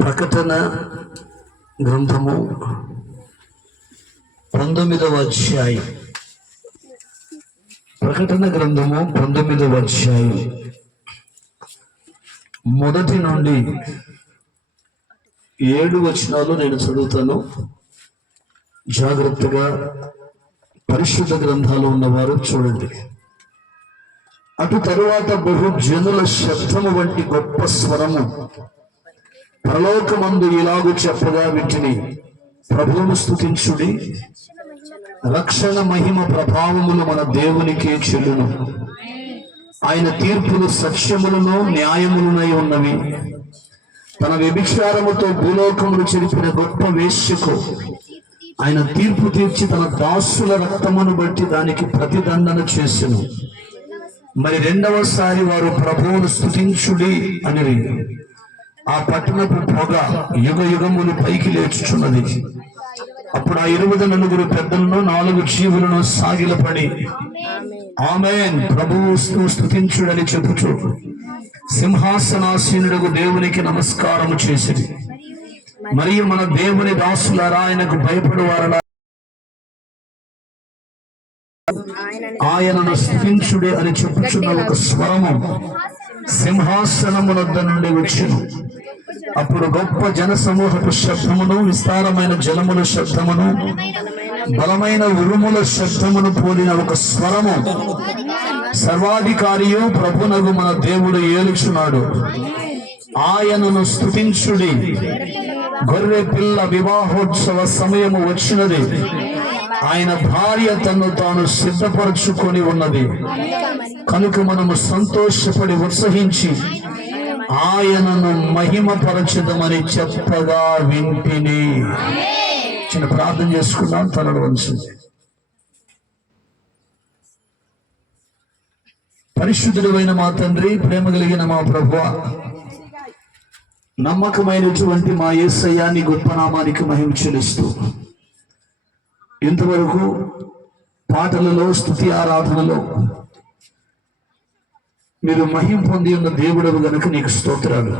ప్రకటన గ్రంథము 19వ అధ్యాయం. ప్రకటన గ్రంథము 19వ అధ్యాయం మొదటి నుండి 7 వచనాలు నేను చదువుతాను. జాగ్రత్తగా పరిశుద్ధ గ్రంథాలు ఉన్నవారు చూడండి. అటు తరువాత బహు జనుల శబ్దము వంటి గొప్ప స్వరము పరలోకమందు ఇలాగు చెప్పగా వింటిని, ప్రభువును స్తుతించుడి, రక్షణ మహిమ ప్రభావములు మన దేవునికే చెల్లును. ఆయన తీర్పులు సత్యములను న్యాయములనై ఉన్నవి. తన వ్యభిచారముతో భూలోకములు చెరిపిన గొప్ప వేశ్యకు ఆయన తీర్పు తీర్చి తన దాసుల రక్తమును బట్టి దానికి ప్రతిదండన చేసెను. మరి రెండవసారి వారు ప్రభువును స్తుతించుడి అని ఆ పట్టణపు పొగ యుగ యుగములు పైకి లేచుచున్నది. అప్పుడు ఆ 24 పెద్దలను 4 జీవులను సాగిలపడి ఆమేన్, ప్రభువును స్తుతించుడని చెప్పుచు సింహాసనాసీనుడకు దేవునికి నమస్కారము చేసిరి. మరియు మన దేవుని దాసులారా, ఆయనకు భయపడువారలా ఆయనను స్తుతించుడే అని చెప్పుచున్న ఒక స్వరము సింహాసనమునొద్ద నుండి వచ్చెను. అప్పుడు గొప్ప జన సమూహపు శబ్దమును, విస్తారమైన జలముల శబ్దమును, బలమైన ఉరుముల శబ్దమును పోలిన ఒక స్వరము సర్వాధికారియు ప్రభునగు మన దేవుడు ఏలుచున్నాడు. ఆయనను స్తుతించుడి, గొర్రె పిల్ల వివాహోత్సవ సమయము వచ్చినది, ఆయన భార్య తను తాను సిద్ధపరచుకొని ఉన్నది కనుక మనము సంతోషపడి ఉత్సహించి ఆయనను మహిమపరచుదమని చెప్పగా వింటిని. చిన్న ప్రార్థన చేసుకుందాం. తనను వంచండి. పరిశుద్ధుడైన మా తండ్రి, ప్రేమ కలిగిన మా ప్రభువా, నమ్మకమైనటువంటి మా యేసయ్య, నీ గొప్ప నామానికి మహిమ చెల్లిస్తూ ఇంతవరకు పాటలలో, స్తుతి ఆరాధనలో మీరు మహిమ పొంది ఉన్న దేవుడవు గనుక నీకు స్తోత్రాలు.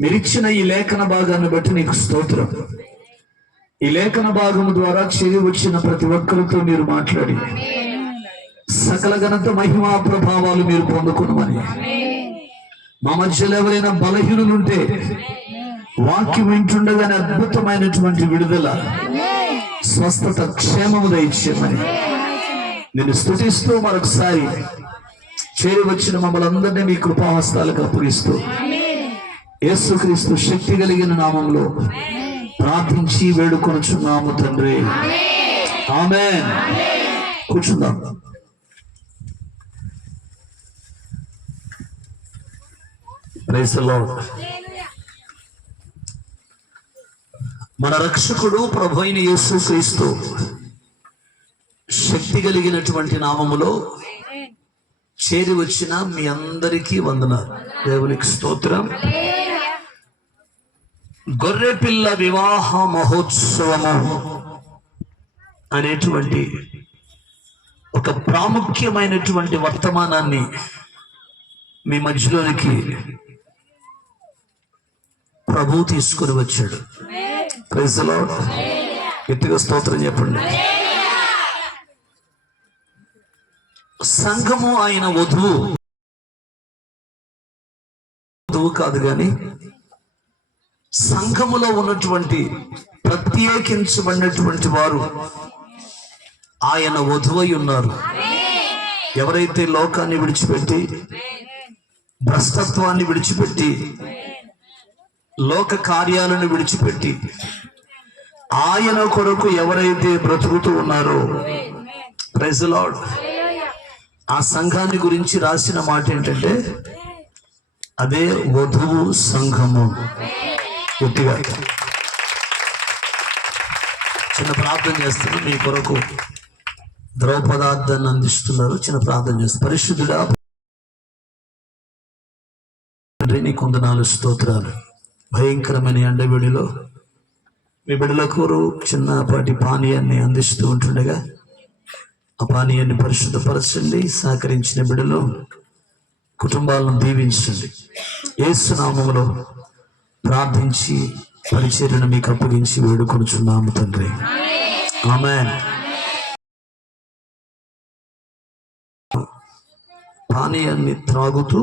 మీరిచ్చిన ఈ లేఖన భాగాన్ని బట్టి నీకు స్తోత్రం. ఈ లేఖన భాగము ద్వారా చేరి వచ్చిన ప్రతి ఒక్కరితో మీరు మాట్లాడి సకల ఘనత, మహిమా ప్రభావాలు మీరు పొందుకున్నామని, మా మధ్యలో ఎవరైనా బలహీనులుంటే వాక్యం వింటుండగానే అద్భుతమైనటువంటి విడుదల, స్వస్థత, క్షేమము దయచేయమని నేను స్తుతిస్తూ మరొకసారి చేరి వచ్చిన మమ్మల్ని అందరినీ మీ కృపాహస్తాలకు అప్పగిస్తూ యేసుక్రీస్తు శక్తి కలిగిన నామంలో ప్రార్థించి వేడుకొనుచున్నాము తండ్రి. ఆమేన్. కూర్చుందాం. Praise the lord. మన రక్షకుడు ప్రభు అయిన యేసుక్రీస్తు శక్తి కలిగినటువంటి నామములో చేరి వచ్చిన మీ అందరికీ వందనాలు. దేవునికి స్తోత్రం. గొర్రెపిల్ల వివాహ మహోత్సవము అనేటువంటి ఒక ప్రాముఖ్యమైనటువంటి వర్తమానాన్ని మీ మధ్యలోనికి ప్రభు తీసుకుని వచ్చాడు. Praise the lord. గట్టిగా స్తోత్రం చెప్పండి. సంఘము ఆయన వధువు కాదు కానీ సంఘములో ఉన్నటువంటి ప్రత్యేకించబడినటువంటి వారు ఆయన వధువై ఉన్నారు. ఎవరైతే లోకాన్ని విడిచిపెట్టి, భ్రష్టత్వాన్ని విడిచిపెట్టి, లోక కార్యాలను విడిచిపెట్టి ఆయన కొరకు ఎవరైతే బ్రతుకుతూ ఉన్నారో, ప్రైజ్ ది లార్డ్, ఆ సంఘాన్ని గురించి రాసిన మాట ఏంటంటే అదే వధువు సంఘము. గట్టిగా చిన్న ప్రార్థన చేస్తున్నారు. మీ కొరకు ద్రవపదార్థాన్ని అందిస్తున్నారు. చిన్న ప్రార్థన చేస్తారు. పరిశుద్ధుడా, నీకు వందనాలు, స్తోత్రాలు. భయంకరమైన ఎండవేడిలో మీ బిడ్డలకు చిన్నపాటి పానీయాన్ని అందిస్తూ ఉంటుండగా ఆ పానీయాన్ని పరిశుద్ధపరచండి. సహకరించిన బిడ్డలు కుటుంబాలను దీవించండి. యేసు నామములో ప్రార్థించి పరిచర్యను మీకు అప్పగించి వేడుకొనుచున్నాము తండ్రి. ఆమేన్. పానీయాన్ని త్రాగుతూ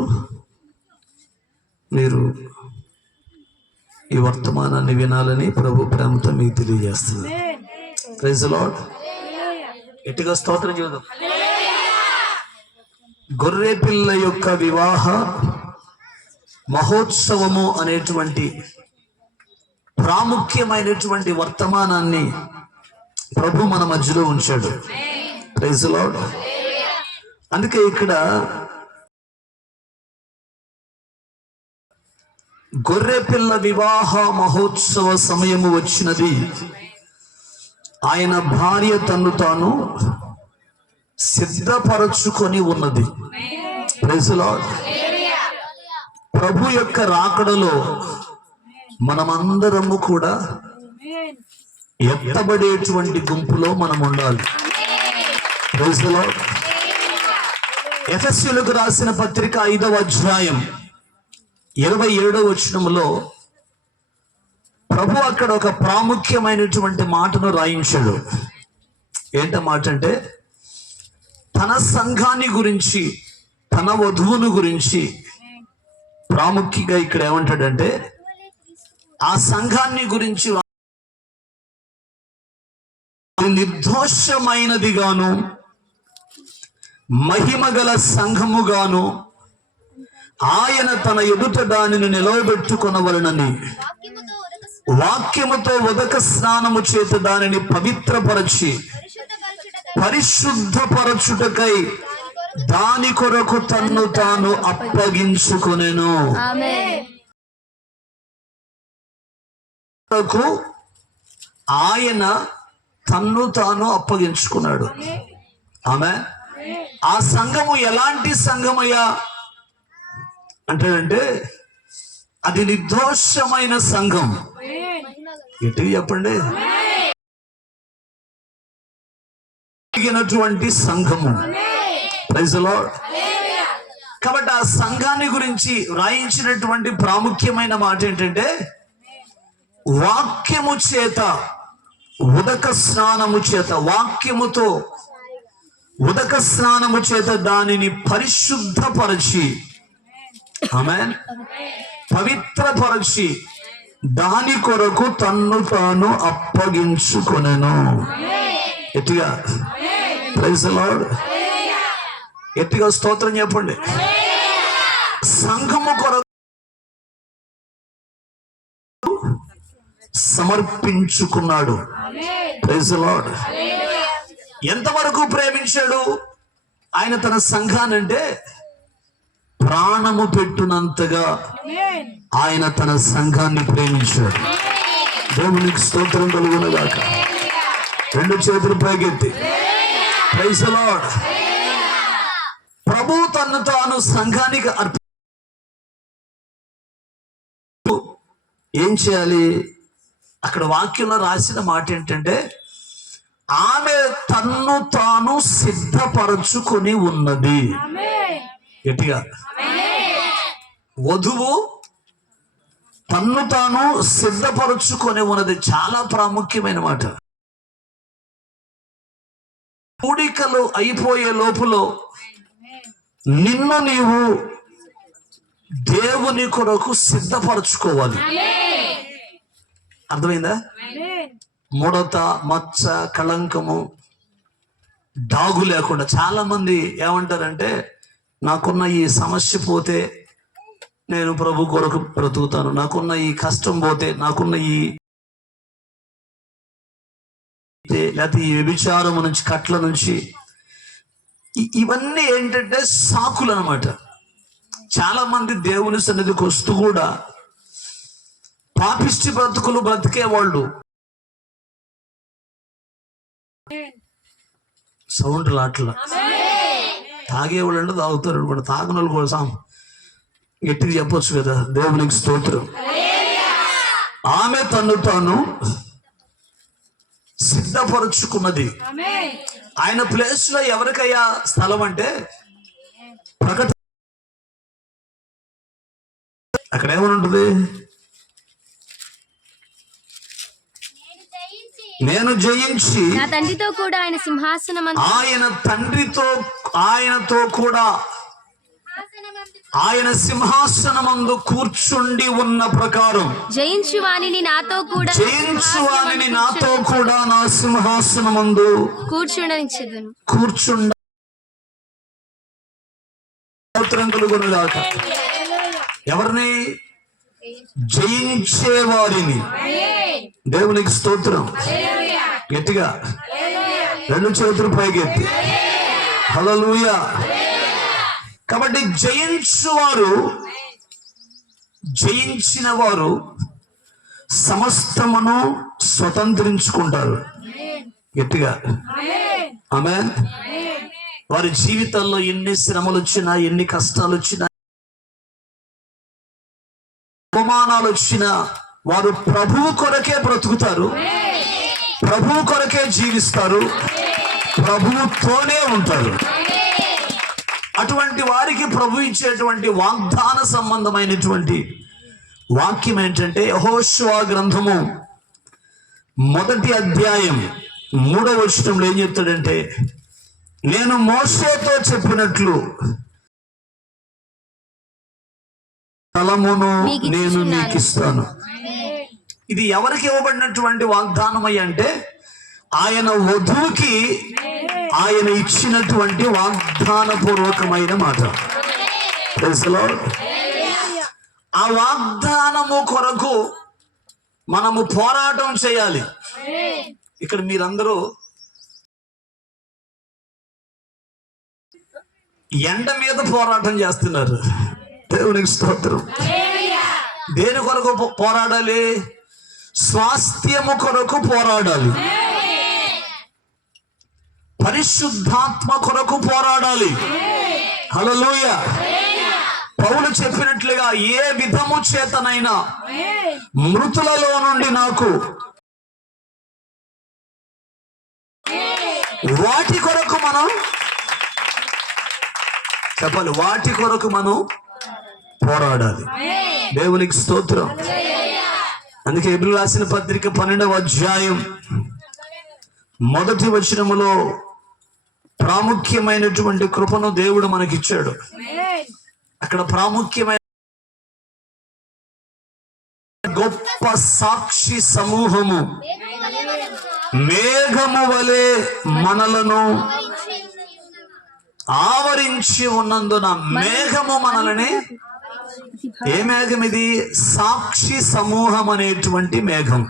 మీరు ఈ వర్తమానాన్ని వినాలని ప్రభు ప్రేమతో మీకు తెలియజేస్తున్నారు. Praise the lord. గట్టిగా స్తోత్రం చేద్దాం. గొర్రె పిల్ల యొక్క వివాహ మహోత్సవము అనేటువంటి ప్రాముఖ్యమైనటువంటి వర్తమానాన్ని ప్రభు మన మధ్యలో ఉంచాడు. Praise the lord. అందుకే ఇక్కడ గొర్రె పిల్ల వివాహ మహోత్సవ సమయము వచ్చినది. ఆయన భార్య తన్ను తాను సిద్ధపరచుకొని ఉన్నది. Praise the lord. ప్రభు యొక్క రాకడలో మనమందరము కూడా ఎత్తబడేటువంటి గుంపులో మనం ఉండాలి. Praise the lord. ఎఫెసీయులకు రాసిన పత్రిక 5వ అధ్యాయం 27వ వచనములో ప్రభు అక్కడ ఒక ప్రాముఖ్యమైనటువంటి మాటను రాయించాడు. ఏంట మాట అంటే, తన సంఘాన్ని గురించి, తన వధువును గురించి ప్రాముఖ్యంగా ఇక్కడ ఏమంటాడంటే, ఆ సంఘాన్ని గురించి నిర్దోషమైనదిగాను మహిమగల సంఘముగాను ఆయన తన ఎదుట దానిని నిలవబెట్టుకొనవలెనని వాక్యముతో ఉదక స్నానము చేత దానిని పవిత్రపరచి పరిశుద్ధపరచుటకై దాని కొరకు తన్ను తాను అప్పగించుకొనెను. ఆయన తన్ను తాను అప్పగించుకున్నాడు. ఆమె ఆ సంఘము ఎలాంటి సంఘమయ్యా అంటే, అది నిర్దోషమైన సంఘం. ఎటు చెప్పండి, సంఘము. Praise the lord. కాబట్టి ఆ సంఘాన్ని గురించి రాయించినటువంటి ప్రాముఖ్యమైన మాట ఏంటంటే, వాక్యము చేత ఉదక స్నానము చేత, వాక్యముతో ఉదక స్నానము చేత దానిని పరిశుద్ధపరచి, ఆమేన్, పవిత్రపరచి దాని కొరకు తన్ను తాను అప్పగించుకొనెను. ఎట్టిగా ప్రైజ్ ది లార్డ్. ఎట్టిగా స్తోత్రం చెప్పండి. సంఘము కొరకు సమర్పించుకున్నాడు. Praise the lord. ఎంతవరకు ప్రేమించాడు ఆయన తన సంఘానంటే, ప్రాణము పెట్టునంతగా ఆయన తన సంఘాన్ని ప్రేమించాడు. దేవునికి స్తోత్రం కలుగునగాక. రెండు చేతులు పైకెత్తి ప్రైజ్ ది లార్డ్. ప్రభు తన్ను తాను సంఘానికి ఏం చేయాలి? అక్కడ వాక్యంలో రాసిన మాట ఏంటంటే, ఆమె తన్ను తాను సిద్ధపరచుకొని ఉన్నది. గట్టిగా, వధువు తన్ను తాను సిద్ధపరచుకొని ఉన్నది. చాలా ప్రాముఖ్యమైన మాట. కూడికలు అయిపోయే లోపులో నిన్ను నీవు దేవుని కొరకు సిద్ధపరచుకోవాలి. అర్థమైందా? ముడత, మచ్చ, కళంకము, డాగు లేకుండా. చాలా మంది ఏమంటారంటే, నాకున్న ఈ సమస్య పోతే నేను ప్రభు కొరకు బ్రతుకుతాను, నాకున్న ఈ కష్టం పోతే, నాకున్న ఈ లేకపోతే ఈ వ్యభిచారం నుంచి, కట్ల నుంచి, ఇవన్నీ ఏంటంటే సాకులు అన్నమాట. చాలా మంది దేవుని సన్నిధికి వస్తూ కూడా పాపిష్టి బ్రతుకులు బ్రతికేవాళ్ళు. సౌండ్ లాట్ల తాగేవాళ్ళు అంటే తాగుతారు కూడా, తాగిన వాళ్ళు కూడా గట్టిగా చెప్పొచ్చు కదా. దేవునికి స్తోత్రం. ఆమె తన్ను తాను సిద్ధపరుచుకున్నది. ఆయన ప్లేస్ లో ఎవరికయ్యా స్థలం అంటే, ప్రకటన అక్కడ ఏమని ఉంటుంది? నేను జయించి నా తండ్రితో కూడా ఆయనతో కూడా ఆయన సింహాసనమందు కూర్చుండి ఉన్న ప్రకారం జయించు వానిని నాతో కూడా నా సింహాసనమందు కూర్చుండనిచ్చెదను. స్తోత్రం కలుగునుగాక. ఎవరిని? జయించే వారిని. దేవునికి స్తోత్రం. గట్టిగా రెండు చేతులు పైకెత్తి హల్లెలూయా. కాబట్టి జయించిన వారు సమస్తమును స్వతంత్రించుకుంటారు. గట్టిగా ఆమేన్. వారి జీవితంలో ఎన్ని శ్రమలు వచ్చినా, ఎన్ని కష్టాలు వచ్చినా, అవమానాలు వచ్చినా వారు ప్రభువు కొరకే బ్రతుకుతారు, ప్రభువు కొరకే జీవిస్తారు, ప్రభువుతోనే ఉంటారు. అటువంటి వారికి ప్రభు ఇచ్చేటువంటి వాగ్దాన సంబంధమైనటువంటి వాక్యం ఏంటంటే, యెహోషువ గ్రంథము 1వ అధ్యాయం 3వ వచనంలో ఏం చెప్తాడంటే, నేను మోషేతో చెప్పినట్లు స్థలమును నేను నీకు ఇస్తాను. ఇది ఎవరికి ఇవ్వబడినటువంటి వాగ్దానం అంటే, ఆయన వధువుకి ఆయన ఇచ్చినటువంటి వాగ్దాన పూర్వకమైన మాట. ఆ వాగ్దానము కొరకు మనము పోరాటం చేయాలి. ఇక్కడ మీరందరూ ఎండ మీద పోరాటం చేస్తున్నారు. దేవునికి స్తోత్రం. దేని కొరకు పోరాడాలి? స్వాస్థ్యము కొరకు పోరాడాలి, పరిశుద్ధాత్మ కొరకు పోరాడాలి. హల్లెలూయా. పౌలు చెప్పినట్లుగా ఏ విధము చేతనైనా మృతులలో నుండి నాకు వాటి కొరకు మనం చెప్పాలి, వాటి కొరకు మనం పోరాడాలి. దేవునికి స్తోత్రం. అందుకే హెబ్రీయులకు రాసిన పత్రిక 12వ అధ్యాయం 1వ వచనములో ప్రాముఖ్యమైనటువంటి కృపను దేవుడు మనకిచ్చాడు. అక్కడ ప్రాముఖ్యమైన గొప్ప సాక్షి సమూహము మేఘము వలె మనలను ఆవరించి ఉన్నందున, మేఘము మనల్ని, ఏ మేఘం ఇది? సాక్షి సమూహం అనేటువంటి మేఘం.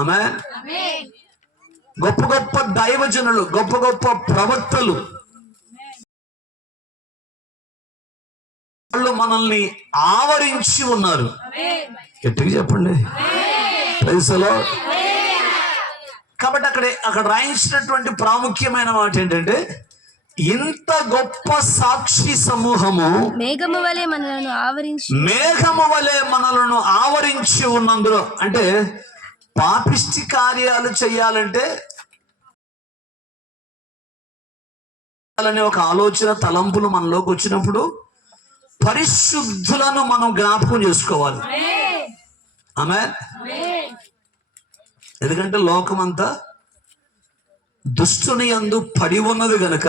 ఆమేన్. గొప్ప గొప్ప దైవజనులు, గొప్ప గొప్ప ప్రవక్తలు వాళ్ళు మనల్ని ఆవరించి ఉన్నారు. గట్టిగా చెప్పండి. Praise the lord. కాబట్టి అక్కడ రాయించినటువంటి ప్రాముఖ్యమైన మాట ఏంటంటే, ఇంత గొప్ప సాక్షి సమూహము మేఘము వలె మనలను ఆవరించి ఉన్నందులో, అంటే పాపిష్టి కార్యాలు చేయాలంటే అనే ఒక ఆలోచన, తలంపులు మనలోకి వచ్చినప్పుడు పరిశుద్ధులను మనం జ్ఞాపకం చేసుకోవాలి. ఆమేన్. ఎందుకంటే లోకమంతా దుష్టుని యందు పడి ఉన్నది గనుక.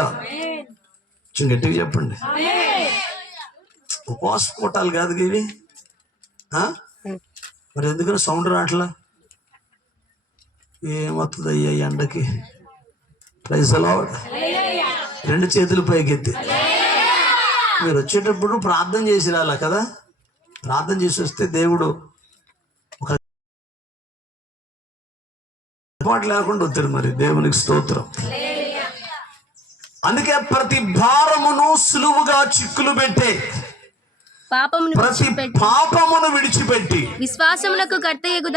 గట్టిగా చెప్పండి. ఉపవాస పూటాలు కాదు ఇవి. మరి ఎందుకని సౌండ్ రావట్లా? ఏమవుతుంది అయ్యా ఎండకి? Praise the lord. రెండు చేతులు పైకెత్తి. మీరు వచ్చేటప్పుడు ప్రార్థన చేసి రాలా కదా? ప్రార్థన చేసి వస్తే దేవుడు ఒక పాటు లేకుండా వస్తారు. మరి దేవునికి స్తోత్రం. అందుకే ప్రతి భారమును సులువుగా చిక్కులు పెట్టే ప్రతి పాపమును విడిచిపెట్టి విశ్వాసమునకు కర్తయగు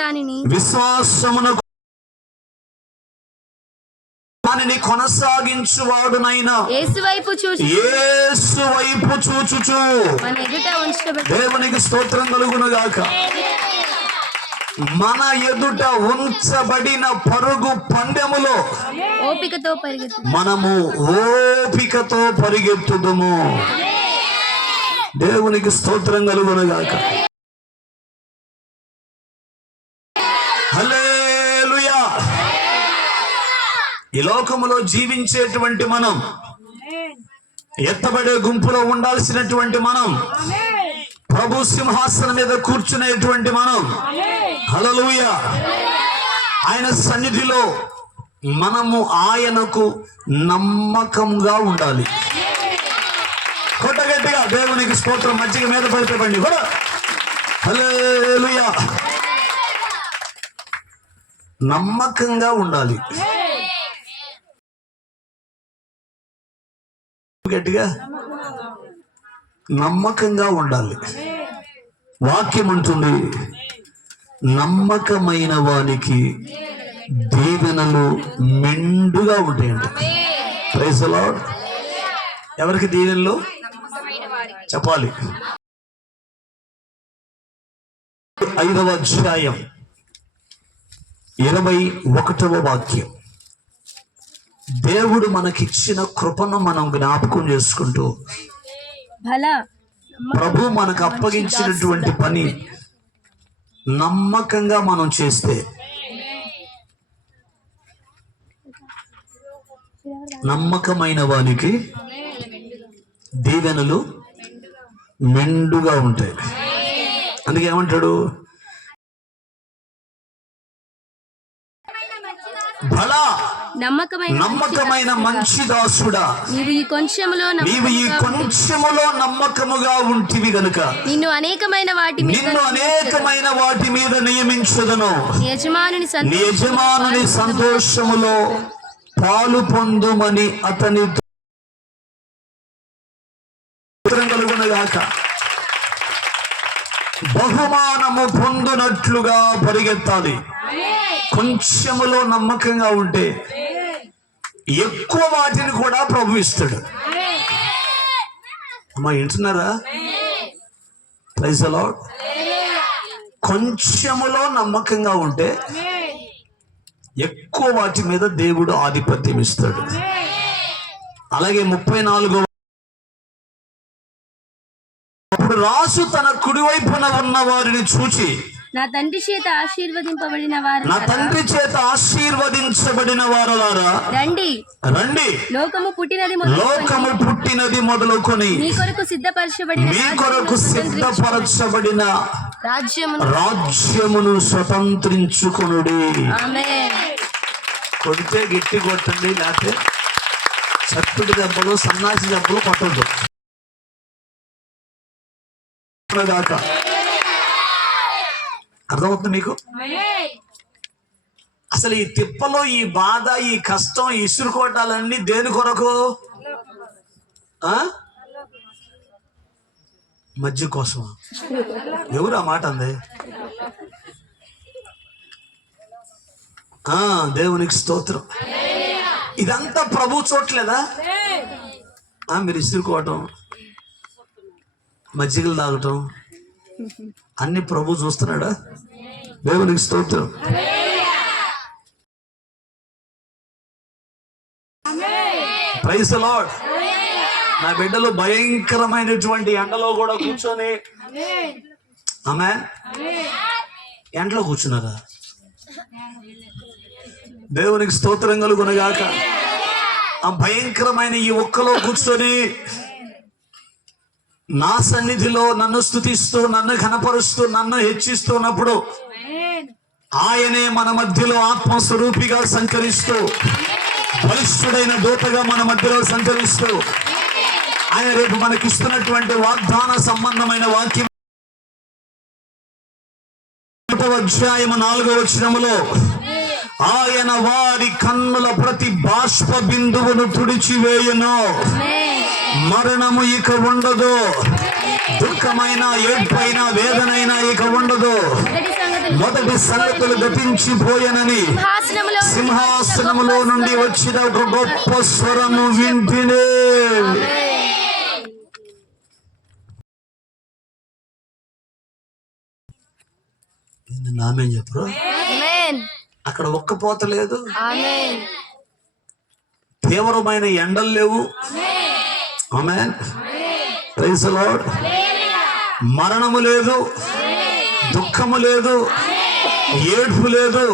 దానిని కొనసాగించువాడునైనా యేసు వైపు చూచుచు దేవునికి స్తోత్రం కలుగును గాక. మన ఎదుట ఉంచబడిన పరుగు పందెములో మనము ఓపికతో పరిగెత్తుదుము. దేవునికి స్తోత్రం కలుగును గాక. హల్లెలూయా. ఈ లోకములో జీవించేటువంటి మనం, ఎత్తబడే గుంపులో ఉండాల్సినటువంటి మనం, ప్రభు సింహాసనం మీద కూర్చునేటువంటి మనం, హల్లెలూయా, ఆయన సన్నిధిలో మనము ఆయనకు నమ్మకంగా ఉండాలి. కొట్టగట్టిగా దేవునికి స్తోత్రం. మజ్జిగ మీద పడిపోయి కూడా హల్లెలూయా. నమ్మకంగా ఉండాలి. గట్టిగా నమ్మకంగా ఉండాలి. వాక్యం ఉంటుంది, నమ్మకమైన వానికి దీవెనలు మెండుగా ఉంటాయంట. Praise the lord. ఎవరికి దీవెనలు చెప్పాలి. 5వ అధ్యాయం 21వ వాక్యం. దేవుడు మనకిచ్చిన కృపను మనం జ్ఞాపకం చేసుకుంటూ, ప్రభు మనకు అప్పగించినటువంటి పని నమ్మకంగా మనం చేస్తే, నమ్మకమైన వానికి దీవెనలు మెండుగా ఉంటాయి. అందుకే ఏమంటాడు, బలా నమ్మకమైన మంచి దాసుడా, నీవు ఈ కొంచెములో నమ్మకముగా ఉంటివి గనుక నిన్ను అనేకమైన వాటి మీద నియమించుదను. నీ యజమానుని సంతోషములో పాలు పొందుమని అతని కలుగునగాక. బహుమానము పొందునట్లుగా పరిగెత్తాలి. కొంచెములో నమ్మకంగా ఉంటే ఎక్కువ వాటిని కూడా ప్రభు ఇస్తాడు. అమ్మా వింటున్నారా? Praise the lord. కొంచెములో నమ్మకంగా ఉంటే ఎక్కువ వాటి మీద దేవుడు ఆధిపత్యం ఇస్తాడు. అలాగే 34వ అప్పుడు రాజు తన కుడివైపున ఉన్న వారిని చూచి, నా తండ్రి చేత ఆశీర్వదించబడిన వారలారా రండి, లోకము పుట్టినది మొదలుకొని మీ కొరకు సిద్ధపరచబడిన రాజ్యమును స్వతంత్రించుకొనుడి. కొడితే గట్టి కొట్టండి, లేకపోతే చట్టుడి దెబ్బలు, సన్నాసి దెబ్బలు కొట్టద్దు. అర్థమవుతుంది మీకు? అసలు ఈ తిప్పలో, ఈ బాధ, ఈ కష్టం, ఈ ఇసురుకోటాలన్నీ దేని కొరకు? మధ్య కోసం. ఎవరు ఆ మాట అంది? దేవునికి స్తోత్రం. ఇదంతా ప్రభు చూడలేదా? మీరు ఇసురుకోవటం, మజ్జిగలు తాగటం అన్ని ప్రభు చూస్తున్నాడా? దేవునికి స్తోత్రం. Praise the lord. నా బిడ్డలు భయంకరమైనటువంటి ఎండలో కూడా కూర్చొని, ఆమేన్, ఎండలో కూర్చున్నారా? దేవునికి స్తోత్రం కలుగునగాక. ఆ భయంకరమైన ఈ ఒక్కలో కూర్చొని నా సన్నిధిలో నన్ను స్తుతిస్తూ, నన్ను ఘనపరుస్తూ, నన్ను హెచ్చిస్తున్నప్పుడు ఆయనే మన మధ్యలో ఆత్మస్వరూపిగా సంచరిస్తూ, బలిష్ఠుడైన దూతగా మన మధ్యలో సంచరిస్తూ, ఆయన రేపు మనకిస్తున్నటువంటి వాగ్దాన సంబంధమైన వాక్యం 1వ అధ్యాయం 4వ వచనములో, ఆయన వారి కన్నుల ప్రతి బాష్ప బిందువును తుడిచివేయును, మరణము ఇక ఉండదు, దుఃఖమైన, ఏడ్పైన, వేదనైనా ఇక ఉండదు. మొదటి సంగతులు గతించిపోయనని సింహాసనములో నుండి వచ్చిన ఒక గొప్ప స్వరము వింటినే. నామేం చెప్పరు? అక్కడ ఒక్క పోత లేదు, తీవ్రమైన ఎండలు లేవు, ఆమేన్, ప్రైజ్ ది లార్డ్. మరణము లేదు, దుఃఖము లేదు, ఏడ్పు లేదు,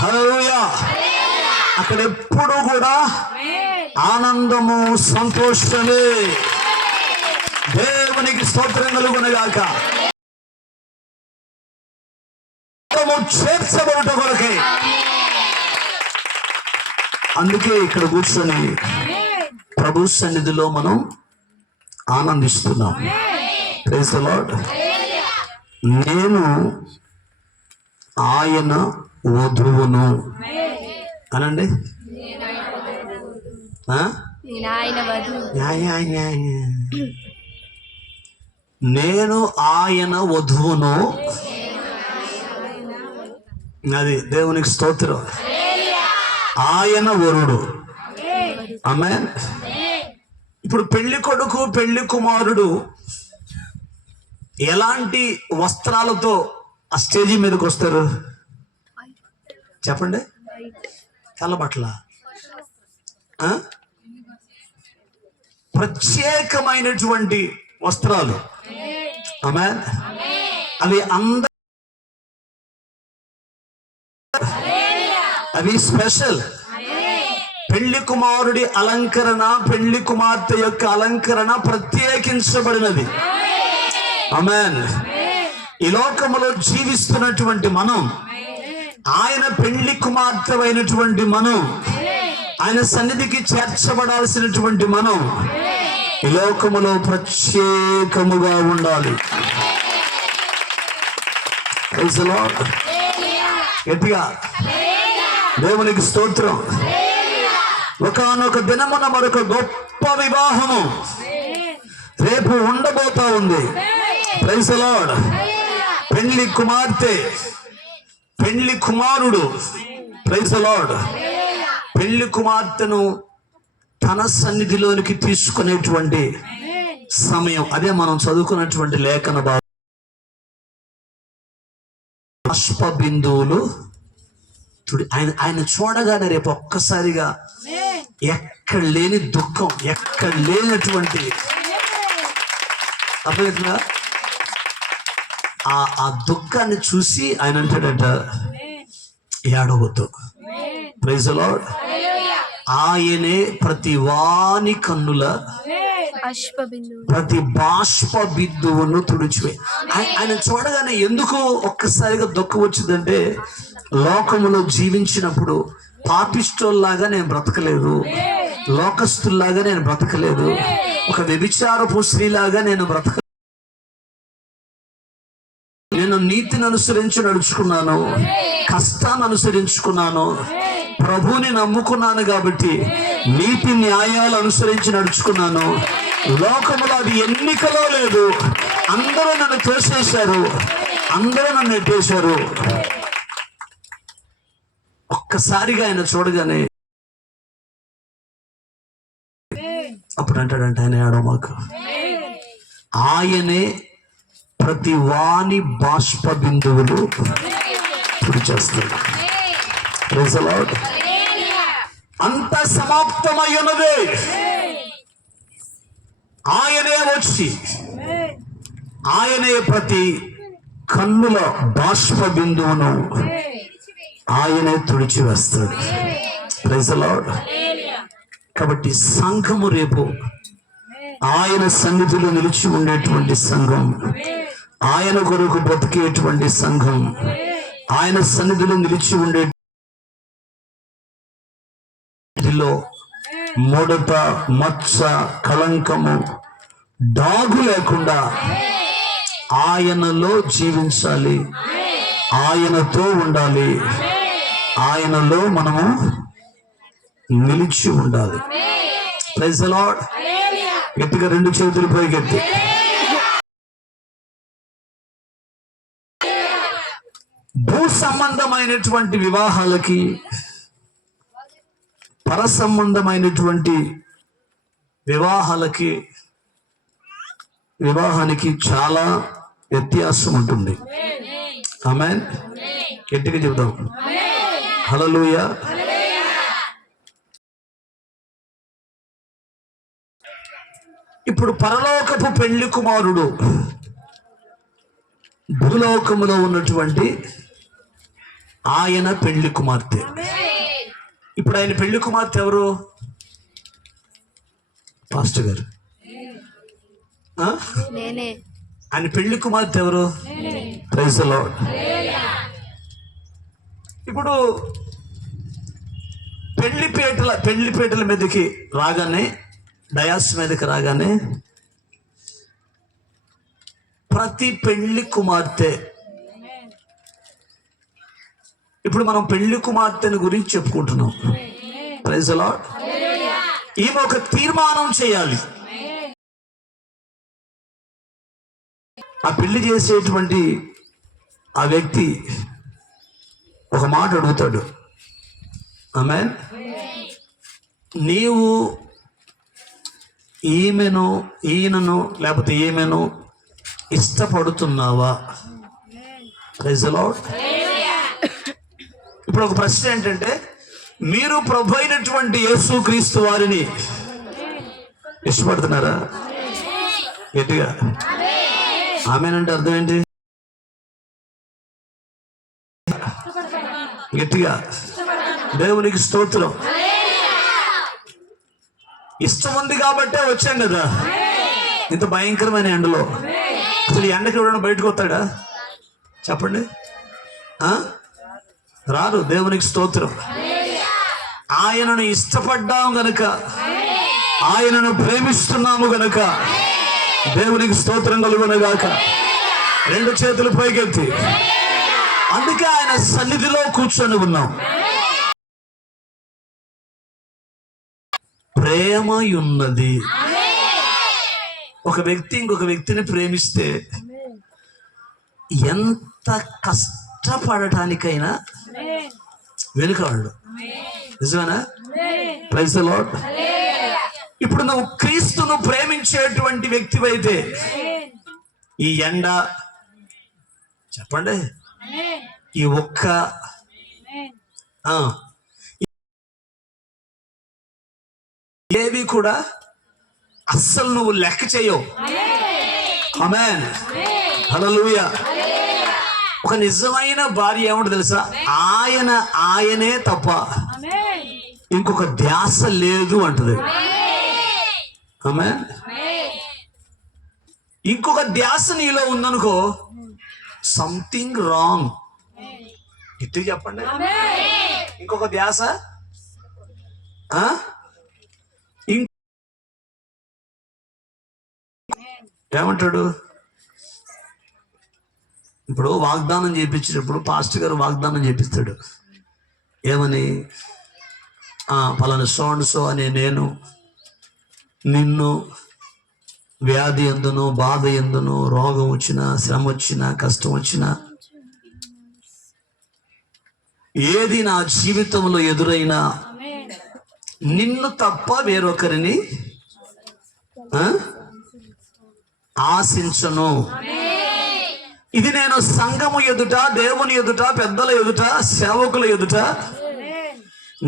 హల్లెలూయా. అక్కడ ఎప్పుడు కూడా ఆనందము, సంతోషమే. దేవునికి స్తోత్రం కలుగునగాక. చేర్చబడుట కొరకే. అందుకే ఇక్కడ కూర్చొని ప్రభు సన్నిధిలో మనం ఆనందిస్తున్నాం. Praise the lord. నేను ఆయన వధువును అనండి. నేను ఆయన వధువును. అది దేవునికి స్తోత్రం. ఆయన వరుడు. ఆమేన్. ఇప్పుడు పెళ్లి కొడుకు, పెళ్లి కుమారుడు ఎలాంటి వస్త్రాలతో ఆ స్టేజీ మీదకి వస్తారు చెప్పండి? తెల్లబట్ల, ప్రత్యేకమైనటువంటి వస్త్రాలు. ఆమేన్. అవి అవి స్పెషల్. పెళ్లి కుమారుడి అలంకరణ, పెళ్లి కుమార్తె యొక్క అలంకరణ ప్రత్యేకించబడినది. ఆమేన్. ఈ లోకములో జీవిస్తున్నటువంటి మనం, ఆయన పెళ్లి కుమార్తె అయినటువంటి మనం, ఆయన సన్నిధికి చేర్చబడాల్సినటువంటి మనం ఈ లోకములో ప్రత్యేకముగా ఉండాలి. Praise the lord. గట్టిగా దేవునికి స్తోత్రం. ఒకానొక దినమున మరొక గొప్ప వివాహము రేపు ఉండబోతా ఉంది. Praise the lord. పెళ్లి కుమార్తె, పెళ్లి కుమారుడు. Praise the lord. పెళ్లి కుమార్తెను తన సన్నిధిలోనికి తీసుకునేటువంటి సమయం అదే మనం చదువుకున్నటువంటి లేఖన భాగం. బాష్ప బిందువులు ఆయన చూడగానే రేపు ఒక్కసారిగా ఎక్కడ లేని దుఃఖం, ఎక్కడ లేనటువంటి అర్థమవుతుందా? ఆ దుఃఖాన్ని చూసి ఆయన అంటాడట, ఏడవద్దు. Praise the lord. ఆయనే ప్రతి వాని కన్నుల ప్రతి బాష్ప బిందువును తుడిచివే. ఆయన చూడగానే ఎందుకు ఒక్కసారిగా దుఃఖం వచ్చిందంటే, లోకములో జీవించినప్పుడు పాపిష్టోల్లాగా నేను బ్రతకలేదు, లోకస్తుల్లాగా నేను బ్రతకలేదు, ఒక వ్యభిచారపు స్త్రీలాగా నేను బ్రతక, నేను నీతిని అనుసరించి నడుచుకున్నాను, కష్టాన్ని అనుసరించుకున్నాను, ప్రభుని నమ్ముకున్నాను కాబట్టి నీతి న్యాయాలు అనుసరించి నడుచుకున్నాను. లోకములో అది ఎన్నికలో లేదు. అందరూ నన్ను తోసేశారు, అందరూ నన్ను ఎట్టేశారు. ఒక్కసారిగా ఆయన చూడగానే అప్పుడు అంటాడంటే, ఆయన ఏడవమాకు, ఆయనే ప్రతి వాని బాష్ప బిందువులు తుడిచేస్తాడు. Praise the lord. అంత సమాప్తమయ్యున్నది. ఆయనే వచ్చి ఆయనే ప్రతి కన్నుల బాష్ప బిందువును ఆయనే తుడిచివేస్తాడు. Praise the lord. కాబట్టి సంఘము రేపు ఆయన సన్నిధిలో నిలిచి ఉండేటువంటి సంఘం, ఆయన కొరకు బ్రతికేటువంటి సంఘం, ఆయన సన్నిధిలో నిలిచి ఉండే ముడత, మచ్చ, కళంకము, డాగు లేకుండా ఆయనలో జీవించాలి, ఆయనతో ఉండాలి, ఆయనలో మనము నిలిచి ఉండాలి. Praise the lord. గట్టిగా రెండు చేతులు పైకెత్తి భూ సంబంధమైనటువంటి వివాహాలకి, పర సంబంధమైనటువంటి వివాహానికి చాలా వ్యత్యాసం ఉంటుంది. ఆమేన్. గట్టిగా చెబుదాం హల్లెలూయా. ఇప్పుడు పరలోకపు పెళ్లి కుమారుడు భూలోకములో ఉన్నటువంటి ఆయన పెళ్లి కుమార్తె. ఇప్పుడు ఆయన పెళ్లి కుమార్తె ఎవరు? పాస్టర్ గారు. ఆ? ఆయన పెళ్లి కుమార్తె ఎవరు? Praise the lord. ఇప్పుడు పెళ్లిపేటల మీదకి రాగానే, డయాస్ మీదకి రాగానే ప్రతి పెళ్లి కుమార్తె, ఇప్పుడు మనం పెళ్లి కుమార్తెను గురించి చెప్పుకుంటున్నాం. Praise the lord. ఈమె ఒక తీర్మానం చేయాలి. ఆ పెళ్లి చేసేటువంటి ఆ వ్యక్తి ఒక మాట అడుగుతాడు. ఆమేన్. నీవు ఈయనను లేకపోతే ఈమెను ఇష్టపడుతున్నావా? Praise the lord. ఇప్పుడు ఒక ప్రశ్న ఏంటంటే, మీరు ప్రభు అయినటువంటి యేసుక్రీస్తు వారిని ఇష్టపడుతున్నారా? గట్టిగా ఆమేనంటే అర్థం ఏంటి? గట్టిగా దేవునికి స్తోత్రం. ఇష్టం ఉంది కాబట్టే వచ్చాం కదా ఇంత భయంకరమైన ఎండలో. అసలు ఈ ఎండకి ఎవరైనా బయటకు వస్తాడా చెప్పండి? రారు. దేవునికి స్తోత్రం. ఆయనను ఇష్టపడ్డాము గనుక, ఆయనను ప్రేమిస్తున్నాము గనుక దేవునికి స్తోత్రం కలుగునగాక. రెండు చేతులు పైకెత్తి, అందుకే ఆయన సన్నిధిలో కూర్చొని ఉన్నాం. ప్రేమ ఉన్నది. ఒక వ్యక్తి ఇంకొక వ్యక్తిని ప్రేమిస్తే ఎంత కష్టపడటానికైనా వెనుకాడు. నిజమేనా? Praise the lord. ఇప్పుడు నువ్వు క్రీస్తును ప్రేమించేటువంటి వ్యక్తివైతే ఈ ఎండ చెప్పండి, ఈ ఒక్క ఏవి కూడా అస్సలు నువ్వు లెక్క చేయవు. ఆమేన్. హల్లెలూయా. ఒక నిజమైన భార్య ఏమంటుంది తెలుసా? ఆయనే తప్ప ఇంకొక ధ్యాస లేదు అంటది. ఆమేన్. ఇంకొక ధ్యాస నీలో ఉందనుకో, సంథింగ్ రాంగ్. ఇట్టి చెప్పండి. ఇంకొక ధ్యాస ఏమంటాడు? ఇప్పుడు వాగ్దానం చేయించేటప్పుడు పాస్టర్ గారు వాగ్దానం చేపిస్తాడు. ఏమని? పలానా సో అనే నేను నిన్ను వ్యాధి ఎందును, బాధ ఎందును, రోగం వచ్చినా, శ్రమ వచ్చినా, కష్టం వచ్చినా, ఏది నా జీవితంలో ఎదురైనా నిన్ను తప్ప వేరొకరిని ఆశించను. ఇది నేను సంఘము ఎదుట, దేవుని ఎదుట, పెద్దల ఎదుట, సేవకుల ఎదుట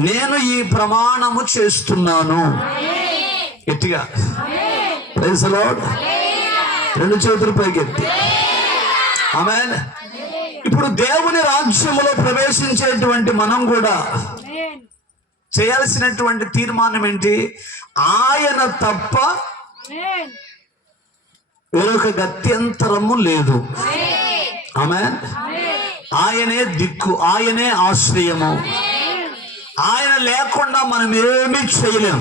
నేను ఈ ప్రమాణము చేస్తున్నాను. గట్టిగా ప్రైజ్ ది లార్డ్. రెండు చేతులు పైకెత్తి ఆమేన్. ఇప్పుడు దేవుని రాజ్యములో ప్రవేశించేటువంటి మనం కూడా చేయాల్సినటువంటి తీర్మానం ఏంటి? ఆయన తప్ప వేరొక గత్యంతరము లేదు. ఆమేన్. ఆయనే దిక్కు, ఆయనే ఆశ్రయము. ఆయన లేకుండా మనం ఏమీ చేయలేం.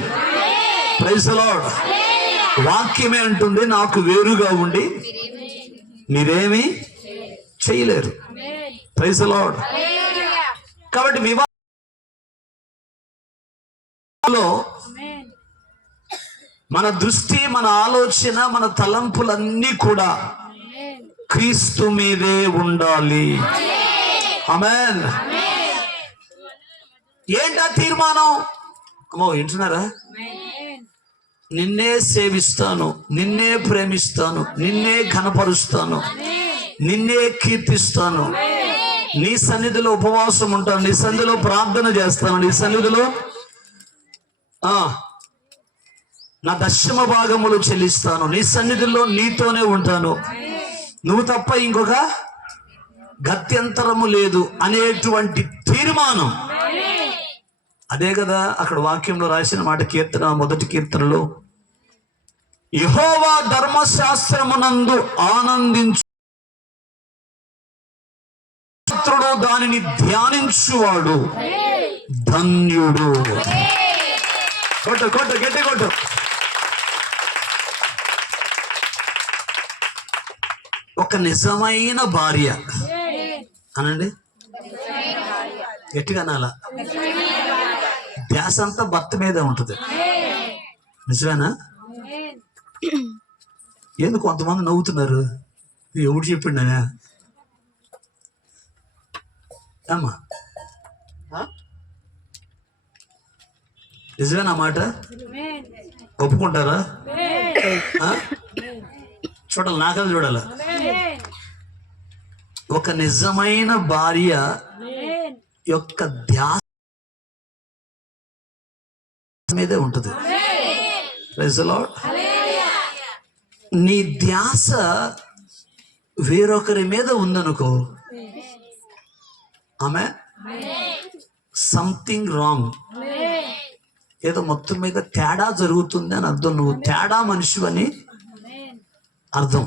Praise the lord. వాక్యమే అంటుంది, నాకు వేరుగా ఉండి మీరేమీ చేయలేరు. Praise the lord. కాబట్టి వివాహంలో మన దృష్టి, మన ఆలోచన, మన తలంపులన్నీ కూడా క్రీస్తు మీదే ఉండాలి. ఆమేన్. ఏంటా తీర్మానం? అమ్మో వింటున్నారా? నిన్నే సేవిస్తాను, నిన్నే ప్రేమిస్తాను, నిన్నే ఘనపరుస్తాను, నిన్నే కీర్తిస్తాను, నీ సన్నిధిలో ఉపవాసం ఉంటాను, నీ సన్నిధిలో ప్రార్థన చేస్తాను, నీ సన్నిధిలో నా దశమ భాగములు చెల్లిస్తాను, నీ సన్నిధిలో నీతోనే ఉంటాను, నువ్వు తప్ప ఇంకొక గత్యంతరము లేదు అనేటువంటి తీర్మానం అదే కదా అక్కడ వాక్యంలో రాసిన మాట, కీర్తన 1 కీర్తనలో, యెహోవా ధర్మశాస్త్రమునందు ఆనందించు, దానిని ధ్యానించువాడు ధన్యుడు. కొట్టు కొట్టు గట్టి కొట్టు. ఒక నిజమైన భార్య అనండి, గట్టిగా అనాల. ధ్యాస అంతా భర్త మీదే ఉంటుంది. నిజమేనా? ఎందుకు కొంతమంది నవ్వుతున్నారు? ఎవడు చెప్పిండనా అమ్మా? నిజమేనా మాట? ఒప్పుకుంటారా? చూడాలి, నాకది చూడాల. ఒక నిజమైన భార్య యొక్క ధ్యాస మీదే ఉంటుంది. Praise the lord. నీ ధ్యాస వేరొకరి మీద ఉందనుకో, ఆమె సంథింగ్ రాంగ్, ఏదో మొత్తం మీద తేడా జరుగుతుంది అని అర్థం. నువ్వు తేడా మనిషివని అర్థం.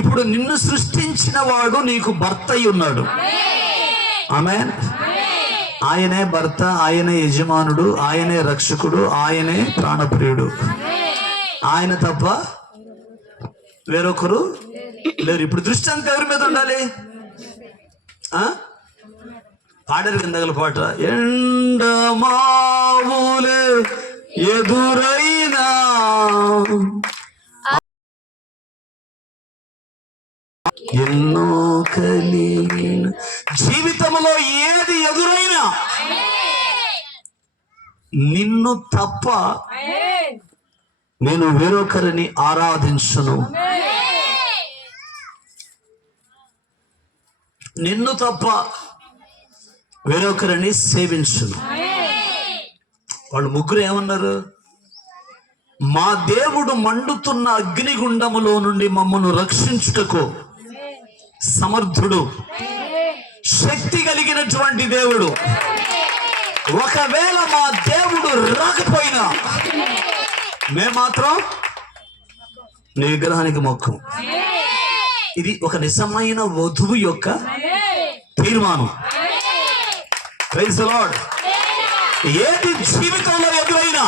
ఇప్పుడు నిన్ను సృష్టించిన వాడు నీకు భర్త అయి ఉన్నాడు. ఆమేన్. ఆయనే భర్త, ఆయనే యజమానుడు, ఆయనే రక్షకుడు, ఆయనే ప్రాణప్రియుడు. ఆయన తప్ప వేరొకరు లేరు. ఇప్పుడు దృష్టి అంతా ఎవరి మీద ఉండాలి? పాడరు కిందగల పాట, ఎండమావులే ఎదురైనా ఎన్నో కలిగిన, జీవితంలో ఏది ఎదురైనా నిన్ను తప్ప నేను వేరొకరిని ఆరాధించను. నిన్ను తప్ప వేరొకరిని సేవించును. వాళ్ళు ముగ్గురు ఏమన్నారు? మా దేవుడు మండుతున్న అగ్నిగుండములో నుండి మమ్మను రక్షించుటకు సమర్థుడు, శక్తి కలిగినటువంటి దేవుడు. ఒకవేళ మా దేవుడు రాకపోయినా మేము మాత్రం నీ విగ్రహానికి మొక్కం. ఇది ఒక నిజమైన వధువు యొక్క తీర్మానం. Praise the lord. ఏది జీవితంలో ఎదురైనా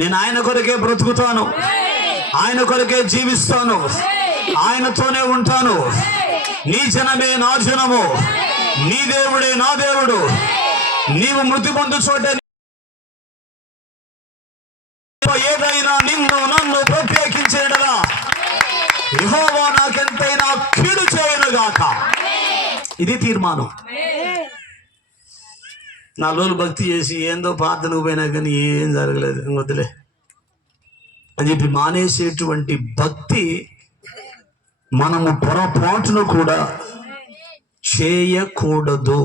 నేను ఆయన కొరకే బ్రతుకుతాను, ఆయన కొరకే జీవిస్తాను, ఆయనతోనే ఉంటాను. నీ జనమే నా జనము, నీ దేవుడే నా దేవుడు. నీవు మృతి పొందు చోట ఏదైనా నిన్ను నన్ను ప్రత్యేకించేటలా యెహోవా నాకెంతైనా కీడు చేయనుగాక. ఇది తీర్మానం. 4 రోజులు భక్తి చేసి ఏందో ప్రార్థనకు పోయినా కానీ ఏం జరగలేదు, వద్దులే అని చెప్పి మానేసేటువంటి భక్తి మనము పొరపాటును కూడా చేయకూడదు.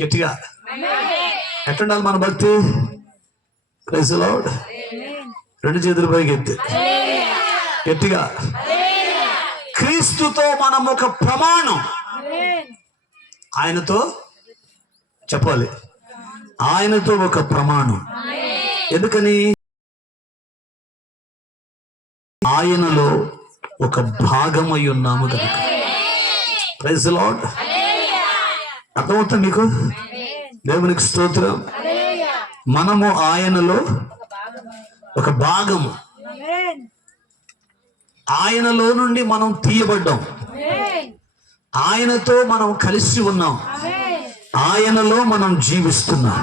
గట్టిగా ఎట్లుండాలి మన భక్తి? Praise the lord. 2 చేతుల పైకి ఎత్తి గట్టిగా. క్రీస్తుతో మనం ఒక ప్రమాణం, ఆయనతో చెప్పాలి, ఆయనతో ఒక ప్రమాణం. ఎందుకని? ఆయనలో ఒక భాగమై ఉన్నాము కనుక. Praise the lord. అర్థమవుతుంది మీకు? దేవునికి స్తోత్రం. మనము ఆయనలో ఒక భాగము. ఆయనలో నుండి మనం తీయబడ్డాం, ఆయనతో మనం కలిసి ఉన్నాం, ఆయనలో మనం జీవిస్తున్నాం.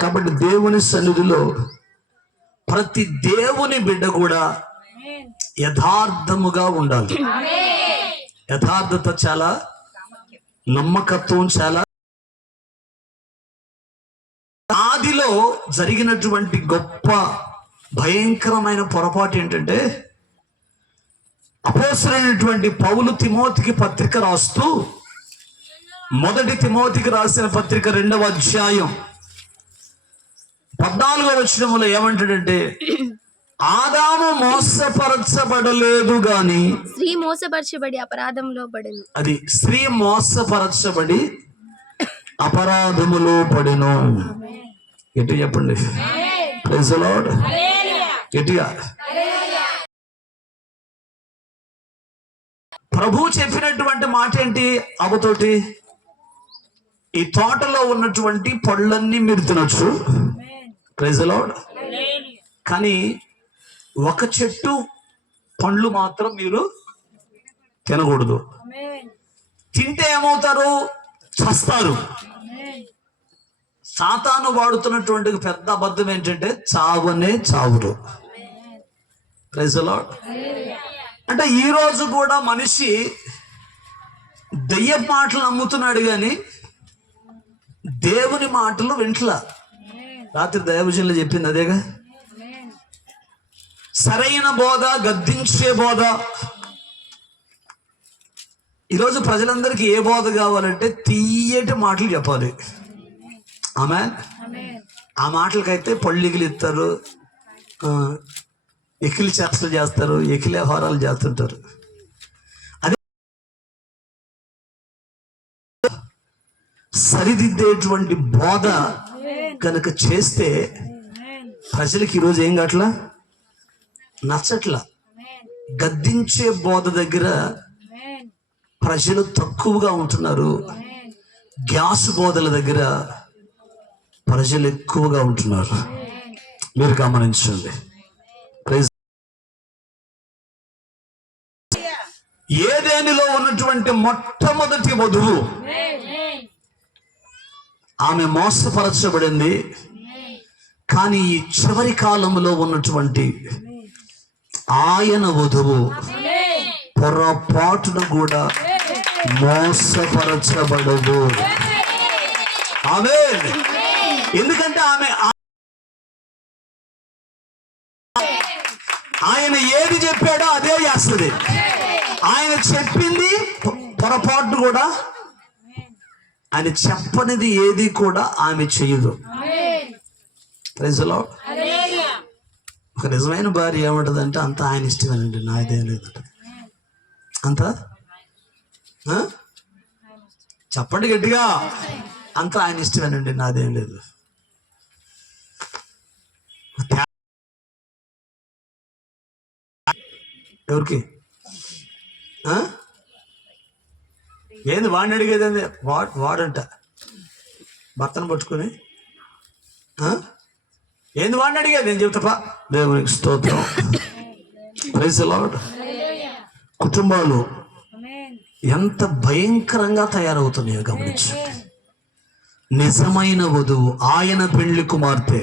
కాబట్టి దేవుని సన్నిధిలో ప్రతి దేవుని బిడ్డ కూడా యథార్థముగా ఉండాలి. యథార్థత చాలా, నమ్మకత్వం చాలా. ఆదిలో జరిగినటువంటి గొప్ప భయంకరమైన పొరపాటు ఏంటంటే, అపోస్తలుడైనటువంటి పౌలు తిమోతికి పత్రిక రాస్తూ, 1 తిమోతికి రాసిన పత్రిక 2వ అధ్యాయం 14వ వచనంలో ఏమంటాడంటే, ఆదాము మోసపరచబడలేదు గాని స్త్రీ మోసపరచబడి అపరాధంలో పడెను. అది స్త్రీ మోసపరచబడి అపరాధములో పడెను. గట్టిగా చెప్పండి, ప్రైజ్ ది లార్డ్. గట్టిగా. ప్రభు చెప్పినటువంటి మాట ఏంటి అవ్వతోటి? ఈ తోటలో ఉన్నటువంటి పళ్ళన్నీ మీరు తినొచ్చు, ప్రైజ్ ది లార్డ్. కానీ ఒక చెట్టు పండ్లు మాత్రం మీరు తినకూడదు. తింటే ఏమవుతారు? చస్తారు. సాతాను వాడుతున్నటువంటి పెద్ద అబద్ధం ఏంటంటే చావనే చావురు. Praise the Lord. అంటే ఈ రోజు కూడా మనిషి దెయ్య మాటలు నమ్ముతున్నాడు కానీ దేవుని మాటలు వింట్లా. రాత్రి దైవజనులు చెప్పింది అదేగా, సరైన బోధ, గద్దించే బోధ. ఈరోజు ప్రజలందరికీ ఏ బోధ కావాలంటే తీయటి మాటలు చెప్పాలి. ఆమేన్. ఆ మాటలకైతే పళ్ళిగిలు ఇస్తారు, ఎకిలి చేష్టలు చేస్తారు, ఎకిలే హోరాలు చేస్తుంటారు. అదే సరిదిద్దేటువంటి బోధ కనుక చేస్తే ప్రజలకి ఈరోజు ఏం కావట్లా, నచ్చట్లా. గద్దించే బోధ దగ్గర ప్రజలు తక్కువగా ఉంటున్నారు. గ్యాస్ బోధల దగ్గర ప్రజలు ఎక్కువగా ఉంటున్నారు. మీరు గమనించండి. ఏదేనిలో ఉన్నటువంటి మొట్టమొదటి వధువు ఆమె మోసపరచబడింది. కానీ ఈ చివరి కాలంలో ఉన్నటువంటి ఆయన వధువు పొరపాటును కూడా మోసపరచబడదు. ఆమేన్. ఎందుకంటే ఆయన ఏది చెప్పాడో అదే చేస్తుంది. ఆయన చెప్పింది పొరపాటు కూడా, ఆయన చెప్పనిది ఏది కూడా ఆమె చేయదు. Praise the lord. ఒక నిజమైన భార్య ఏమంటదంటే అంత ఆయన ఇష్టమేనండి, నాదేం లేదంట. అంత చెప్పండి గట్టిగా, అంత ఆయన ఇష్టమేనండి, నాదేం లేదు. ఎవరికి ఏంది వాడిని అడిగేది? వాడంట భర్తను పట్టుకుని ఏంది వాడిని అడిగేది? నేను చెప్తాపా. దేవునికి స్తోత్రం. Praise the lord. కుటుంబాలు ఎంత భయంకరంగా తయారవుతున్నాయో గమనించు. నిజమైన వధువు ఆయన పెళ్లి కుమార్తె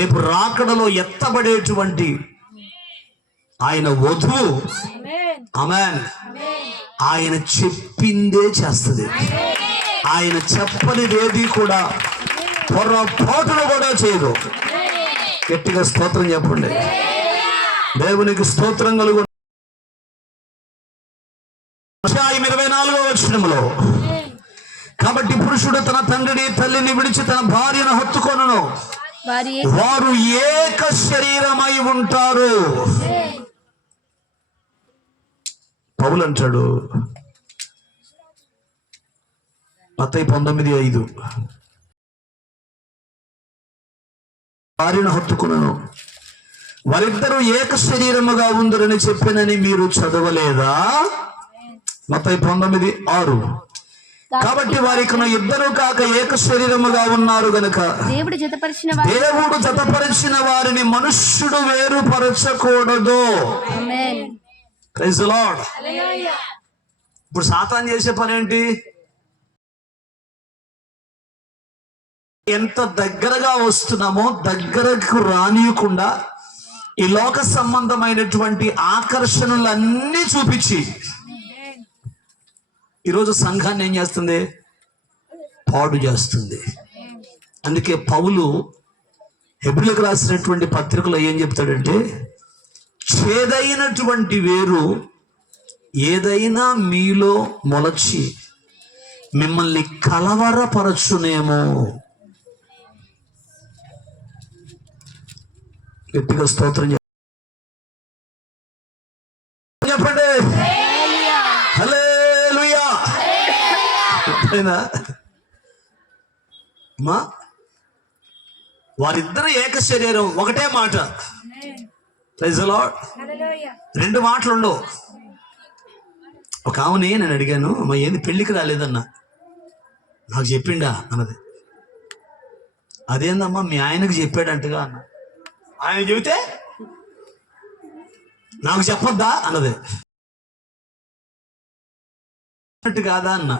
రేపు రాకడలో ఎత్తబడేటువంటి ఆయన వధువు, ఆమేన్, ఆయన చెప్పిందే చేస్తుంది. ఆయన చెప్పనిది ఏది కూడా పొరపాటును కూడా చేయదు. గట్టిగా స్తోత్రం చెప్పండి. దేవునికి స్తోత్రం కలుగు. 24వ వచనములో, కాబట్టి పురుషుడు తన తండ్రిని తల్లిని విడిచి తన భార్యను హత్తుకొనును, వారు ఏక శరీరమై ఉంటారు. పౌలు అంటాడు మత్తయి 19:5, భార్యను హత్తుకొనును, వారిద్దరూ ఏక శరీరముగా ఉందరని చెప్పినని మీరు చదవలేదా? మత్తయి 19:6. కాబట్టి వారికి ఇద్దరు కాక ఏక శరీరముగా ఉన్నారు గనుక దేవుడు జతపరిచిన వారిని మనుష్యుడు వేరుపరచకూడదు. Praise the lord. ఇప్పుడు సాతాను చేసే పని ఏంటి? ఎంత దగ్గరగా వస్తున్నామో దగ్గరకు రానియకుండా ఈ లోక సంబంధమైనటువంటి ఆకర్షణలన్నీ చూపించి ఈరోజు సంఘాన్ని ఏం చేస్తుంది? పాడు చేస్తుంది. అందుకే పౌలు హెబ్రీయులకు రాసినటువంటి పత్రికలో ఏం చెప్తాడంటే, చేదైనటువంటి వేరు ఏదైనా మీలో మొలచి మిమ్మల్ని కలవరపరచునేమో. గట్టిగా స్తోత్రం చెప్పండి. హల్లెలూయా. అమ్మా, వారిద్దరు ఏక శరీరం, ఒకటే మాట. Praise the lord. రెండు మాటలు ఉండవు. ఒక ఆమెని నేను అడిగాను, అమ్మ ఏంది పెళ్ళికి రాలేదన్నా, నాకు చెప్పిండా అన్నది. అదేందమ్మా మీ ఆయనకు చెప్పాడంటగా అన్న. ఆయన చెబితే నాకు చెప్పొద్దా అన్నది. కాదా అన్న.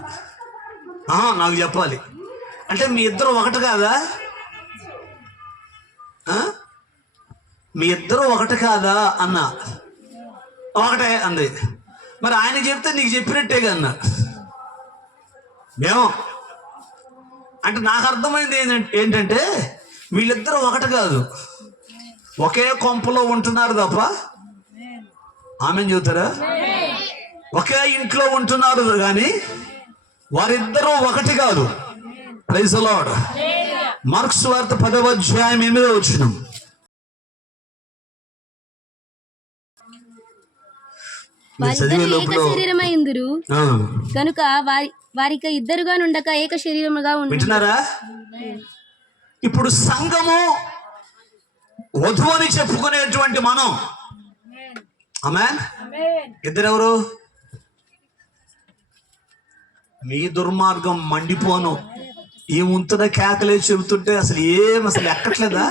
నాకు చెప్పాలి అంటే మీ ఇద్దరు ఒకటి కాదా, మీ ఇద్దరు ఒకటి కాదా అన్న. ఒకటే అంది. మరి ఆయన చెప్తే నీకు చెప్పినట్టేగా అన్న. ఏమో అంటే నాకు అర్థమైంది ఏంటంటే వీళ్ళిద్దరూ ఒకటి కాదు, ఒకే కొంపలో ఉంటున్నారు తప్ప, ఆమె చూతారా, ఒకే ఇంట్లో ఉంటున్నారు కానీ వారిద్దరూ ఒకటి కాదు. Praise the lord. మార్క్స్ వార్త 10వ అధ్యాయం 8వ వచనం. కనుక వారికి ఇద్దరుగా నుండక ఏక శరీరముగా వింటున్నారా? ఇప్పుడు సంఘము వధువు అని చెప్పుకునేటువంటి మనం, ఆమేన్, ఇద్దరెవరు? మీ దుర్మార్గం మండిపోను. ఈ ముంతున కేకలే చెబుతుంటే అసలు ఎక్కట్లేదా?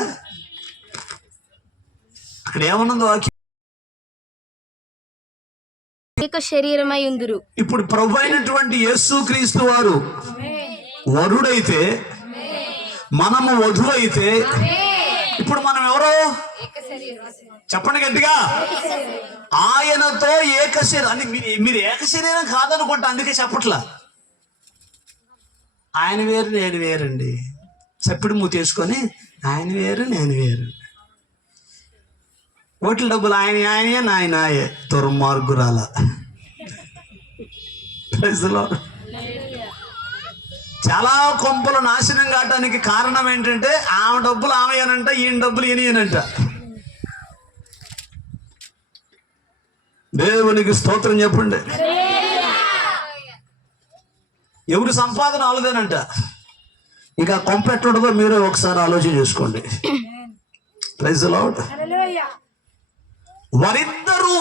అక్కడ ఏమన్నదో ఏక శరీరమై ఉందురు. ఇప్పుడు ప్రభు అయినటువంటి యేసుక్రీస్తు వారు వరుడైతే, మనము వధువు అయితే, ఇప్పుడు మనం ఎవరు? చెప్పండి గట్టిగా. ఆయనతో ఏక శరీరం అని. మీరు ఏక శరీరం కాదనుకుంటా, అందుకే చెప్పట్లా. ఆయన వేరు నేను వేరండి. చప్పుడు మూతేసుకొని ఆయన వేరు నేను వేరు. ఓట్ల డబ్బులు ఆయనే నాయనాయే. దుర్మార్గురాల. చాలా కొంపలు నాశనం కావటానికి కారణం ఏంటంటే ఆమె డబ్బులు ఆమెనంట, ఈయన డబ్బులు ఈయనంట. దేవునికి స్తోత్రం చెప్పండి. ఎవరి సంపాదన ఆలోదేనంట. ఇంకా కొంప ఎట్లుంటుందో మీరే ఒకసారి ఆలోచన చేసుకోండి. Praise the lord. వారిద్దరూ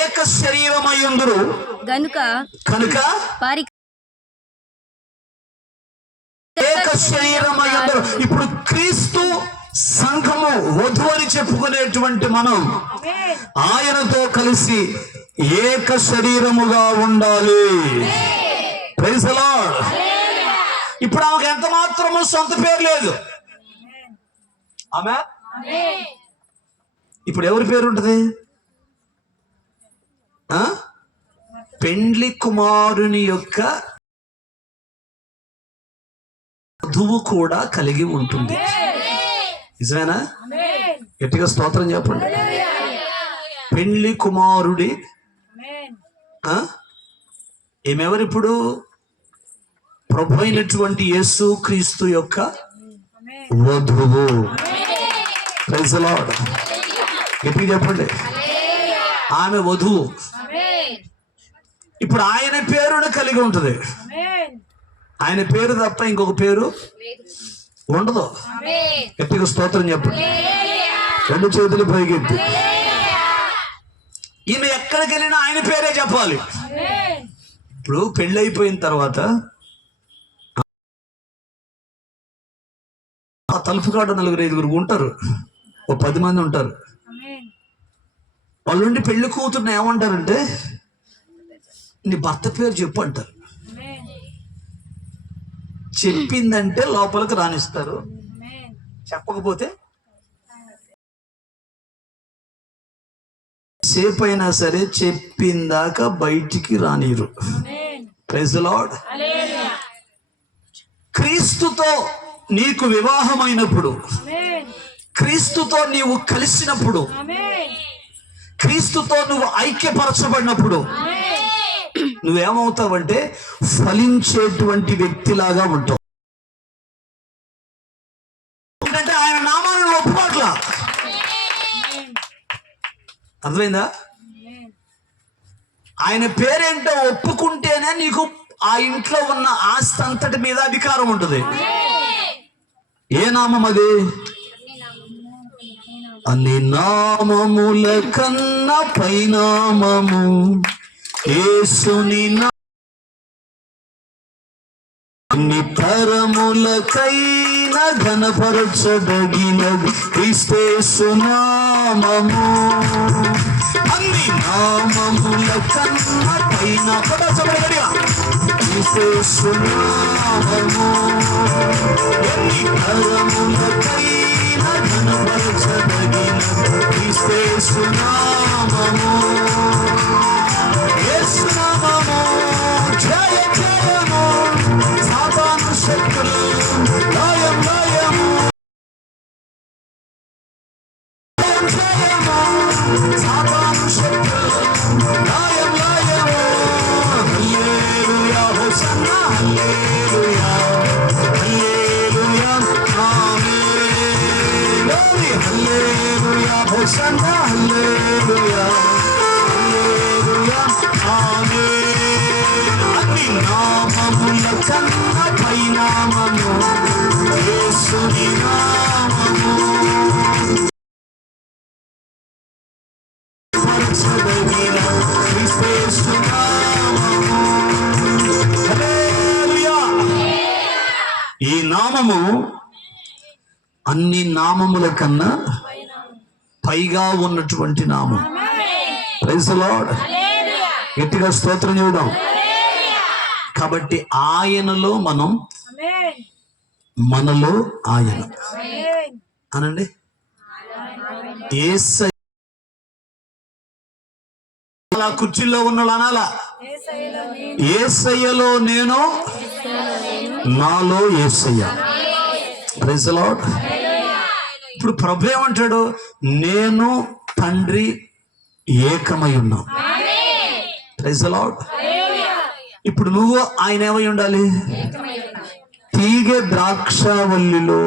ఏక శరీరమై ఉందురు కనుక ఏక శరీరమై ఉందురు. ఇప్పుడు క్రీస్తు సంఘము వధువు అని చెప్పుకునేటువంటి మనం ఆయనతో కలిసి ఏక శరీరముగా ఉండాలి. Praise the lord. ఇప్పుడు ఆమెకు ఎంత మాత్రము సొంత పేరు లేదు. ఆమె ఇప్పుడు ఎవరి పేరు ఉంటుంది? పెండ్లి కుమారుని యొక్క వధువు కూడా కలిగి ఉంటుంది. నిజమేనా? గట్టిగా స్తోత్రం చెప్పండి. పెండ్లి కుమారుడి ఏమెవరిప్పుడు? ప్రభు అయినటువంటి యేసు క్రీస్తు యొక్క వధువు. Praise the lord. గట్టిగా చెప్పండి. ఆమె వధువు. ఇప్పుడు ఆయన పేరును కలిగి ఉంటుంది. ఆయన పేరు తప్ప ఇంకొక పేరు ఉండదు. గట్టిగా స్తోత్రం చెప్పండి. రెండు చేతులు పైకెత్తి. ఈమె ఎక్కడికి వెళ్ళినా ఆయన పేరే చెప్పాలి. ఇప్పుడు పెళ్ళైపోయిన తర్వాత ఆ తలుపు కాడ 4-5 ఉంటారు, ఓ 10 మంది ఉంటారు. వాళ్ళ నుండి పెళ్లి కూతురుని ఏమంటారంటే నీ భర్త పేరు చెప్పు అంటారు. చెప్పిందంటే లోపలికి రానిస్తారు, చెప్పకపోతే సేపు అయినా సరే చెప్పిందాకా బయటికి రానిరు. Praise the lord. క్రీస్తుతో నీకు వివాహమైనప్పుడు, క్రీస్తుతో నీవు కలిసినప్పుడు, క్రీస్తుతో నువ్వు ఐక్యపరచబడినప్పుడు నువ్వేమవుతావంటే ఫలించేటువంటి వ్యక్తిలాగా ఉంటావు. ఎందుకంటే ఆయన నామాన్ని ఒప్పుకోట్లా. అర్థమైందా? ఆయన పేరేంటో ఒప్పుకుంటేనే నీకు ఆ ఇంట్లో ఉన్న ఆస్తి అంతటి మీద అధికారం ఉంటుంది. ఏ నామం అది? అన్ని నామముల కన్నా పైనామము యేసుని అన్ని తరములకైనా ఘనపరచదగినది క్రీస్తు నామము. అన్ని నామముల కన్నా పైన క్రీస్తు నామము. ఎన్ని తరములకైనా ఘనపరచదగినది క్రీస్తు నామము. యేసు నామము జయ జయము. సాతాను శక్తులు లయం లయము. జయం జయము. సాతాను శక్తులు లయం లయము. హల్లెలూయా హోసన్నా హల్లెలూయా హల్లెలూయా ఆమేన్. హల్లెలూయా హోసన్నా హల్లెలూయా హల్లెలూయా ఆమేన్. అన్ని నామముల కన్నా పైనామము యేసుని నామము. పరచదగిన క్రీస్తు నామము. హల్లెలూయా. ఈ నామము అన్ని నామముల కన్నా పైగా ఉన్నటువంటి నామం. Praise the lord. గట్టిగా స్తోత్రం చెబుదాం. కాబట్టి ఆయనలో మనం, మనలో ఆయన అనండి. యేసయ్య కుర్చీలో ఉన్నాడు అనాలా? యేసయ్యలో నేను, నాలో యేసయ్య. Praise the lord. ఇప్పుడు ప్రభు ఏమంటాడు? నేను తండ్రి ఏకమై ఉన్నాం. Praise the lord. ఇప్పుడు నువ్వు ఆయన ఏమై ఉండాలి? తీగె ద్రాక్షవల్లిలో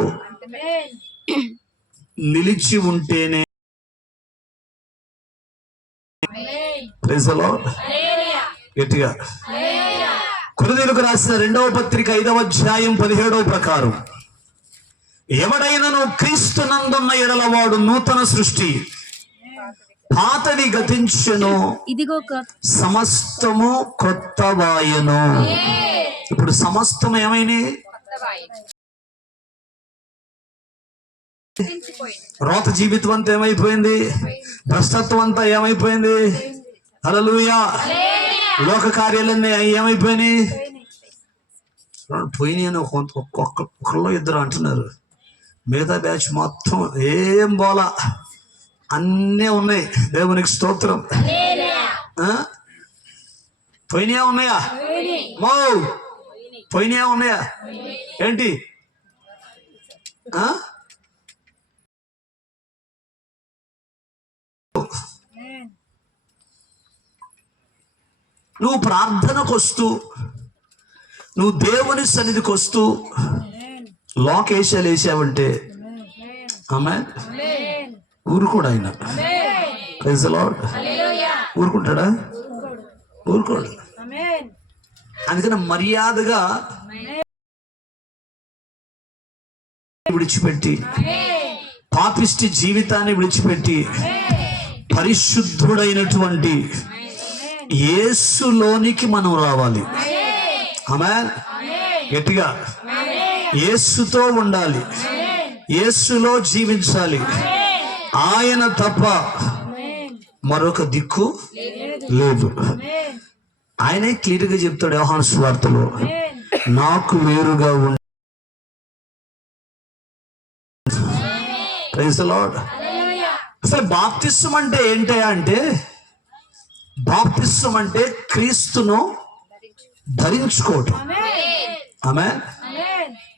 నిలిచి ఉంటేనే. Praise the lord. గట్టిగా. కొరింథీయులకు రాసిన 2వ పత్రిక 5వ అధ్యాయం 17వ ప్రకారం, ఎవడైనను క్రీస్తునందున్న ఎడల వాడు నూతన సృష్టి, పాతవి గతించెను, ఇదిగో సమస్తము క్రొత్తవాయెను. ఇప్పుడు సమస్తం ఏమైంది? రోత జీవితం అంతా ఏమైపోయింది? భ్రష్టత్వం అంతా ఏమైపోయింది? హల్లెలూయా. లోక కార్యాలన్నీ ఏమైపోయినాయి? పోయినాయి అని ఒకళ్ళు ఇద్దరు అంటున్నారు. మిగతా బ్యాచ్ మొత్తం ఏం బోలా, అన్నీ ఉన్నాయి. దేవునికి స్తోత్రం. పోయినాయా ఉన్నాయా? పోయినాయా ఉన్నాయా? ఏంటి? నువ్వు ప్రార్థనకు వస్తూ, నువ్వు దేవుని సన్నిధికి వస్తూ లోకేశాలు వేసావంటే ఆమె ఊరుకోడు ఆయన. Praise the Lord. ఊరుకుంటాడా? ఊరుకోడు. అందుకని మర్యాదగా విడిచిపెట్టి, పాపిష్టి జీవితాన్ని విడిచిపెట్టి, పరిశుద్ధుడైనటువంటి యేసులోనికి మనం రావాలి. ఆమేన్. గట్టిగా. యేసుతో ఉండాలి, యేసులో జీవించాలి. ఆయన తప్ప మరొక దిక్కు లేదు. ఆయనే క్లియర్గా చెప్తాడు యోహాను సువార్తలో, నాకు వేరుగా ఉండి. Praise the lord. అసలు బాప్తిస్మం అంటే ఏంటయ్యా అంటే, బాప్తిస్మం అంటే క్రీస్తును ధరించుకోవటం. ఆమేన్.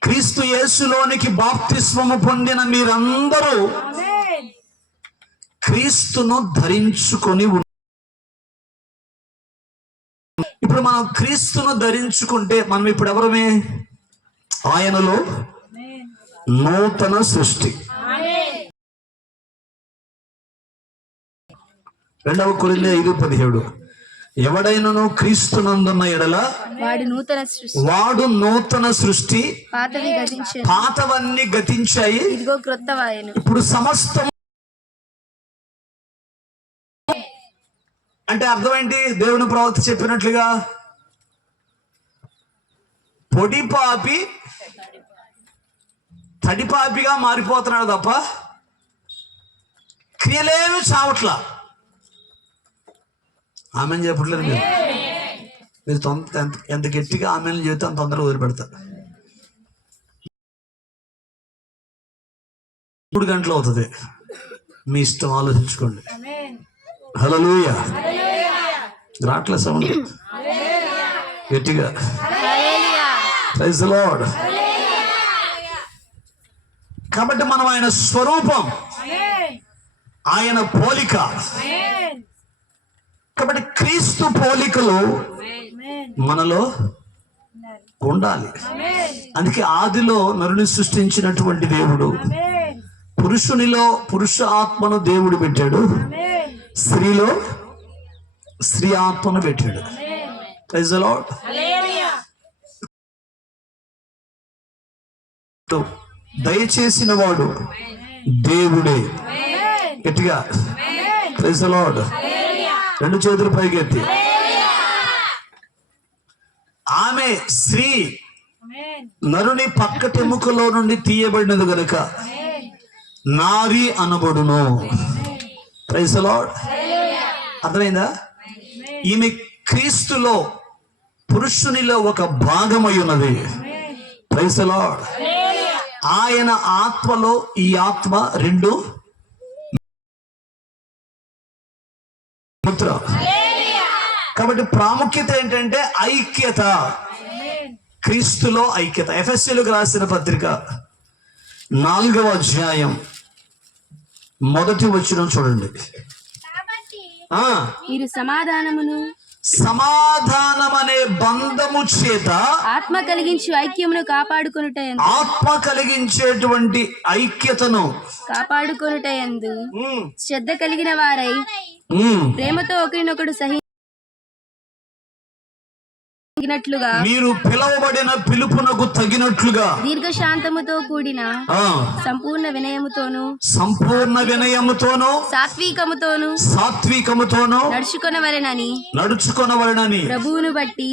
క్రీస్తు యేసులోనికి బాప్తిస్మము పొందిన మీరందరూ క్రీస్తును ధరించుకొని ఇప్పుడు మనం క్రీస్తును ధరించుకుంటే మనం ఇప్పుడు ఎవరమే? ఆయనలో నూతన సృష్టి. 2 కొరింథీ 5:17, ఎవడైనను క్రీస్తునందున్న ఎడల వాడు నూతన సృష్టి వాడు నూతన సృష్టి, పాతవన్నీ గతించాయి, ఇదిగో క్రొత్తవాయెను. ఇప్పుడు సమస్తం. అంటే అర్థం ఏంటి? దేవుని ప్రవక్త చెప్పినట్లుగా పొడి పాపి తడిపాపిగా మారిపోతున్నాడు తప్ప క్రియలేమి చావట్లా. ఆమెను చెప్పట్లేదు మీరు ఎంత గట్టిగా ఆమెను చెబితే అంత తొందరగా వదిలిపెడతారు. 3 గంటలు అవుతుంది, మీ ఇష్టం, ఆలోచించుకోండి. హల్లెలూయా. రాట్లే సౌండ్ గట్టిగా. Praise the lord. కాబట్టి మనం ఆయన స్వరూపం, ఆయన పోలిక. కాబట్టి క్రీస్తు పోలికలు మనలో ఉండాలి. అందుకే ఆదిలో నరుని సృష్టించినటువంటి దేవుడు పురుషునిలో పురుష ఆత్మను దేవుడు పెట్టాడు, స్త్రీలో స్త్రీ ఆత్మను పెట్టాడు. Praise the Lord. దయచేసిన వాడు దేవుడే. గట్టిగా ప్రైజ్ ది లార్డ్. 2 చేతులు పైకెత్తి. ఆమె స్త్రీ నరుని పక్కటెముకలో నుండి తీయబడినది గనుక నారి అనబడును. Praise the lord. అర్థమైందా? ఈమె క్రీస్తులో పురుషునిలో ఒక భాగమై ఉన్నది. Praise the lord. ఆయన ఆత్మలో ఈ ఆత్మ 2 ముద్ర. కాబట్టి ప్రాముఖ్యత ఏంటంటే ఐక్యత, క్రీస్తులో ఐక్యత. ఎఫెసీయులకు రాసిన పత్రిక 4వ అధ్యాయం 1వ వచనం చూడండి. మీరు సమాధానమనే బంధము చేత ఆత్మ కలిగించు ఐక్యమును కాపాడుకొనుటయందు, ఆత్మ కలిగించేటువంటి ఐక్యతను కాపాడుకొనుటయందు శ్రద్ధ కలిగిన వారై ప్రేమతో ఒకరినొకడు సహించినట్లుగా, మీరు పిలువబడిన పిలుపునకు తగినట్లుగా దీర్ఘశాంతముతో కూడిన సంపూర్ణ వినయముతోను సాత్వికముతోను నడుచుకొనవలెనని ప్రభువును బట్టి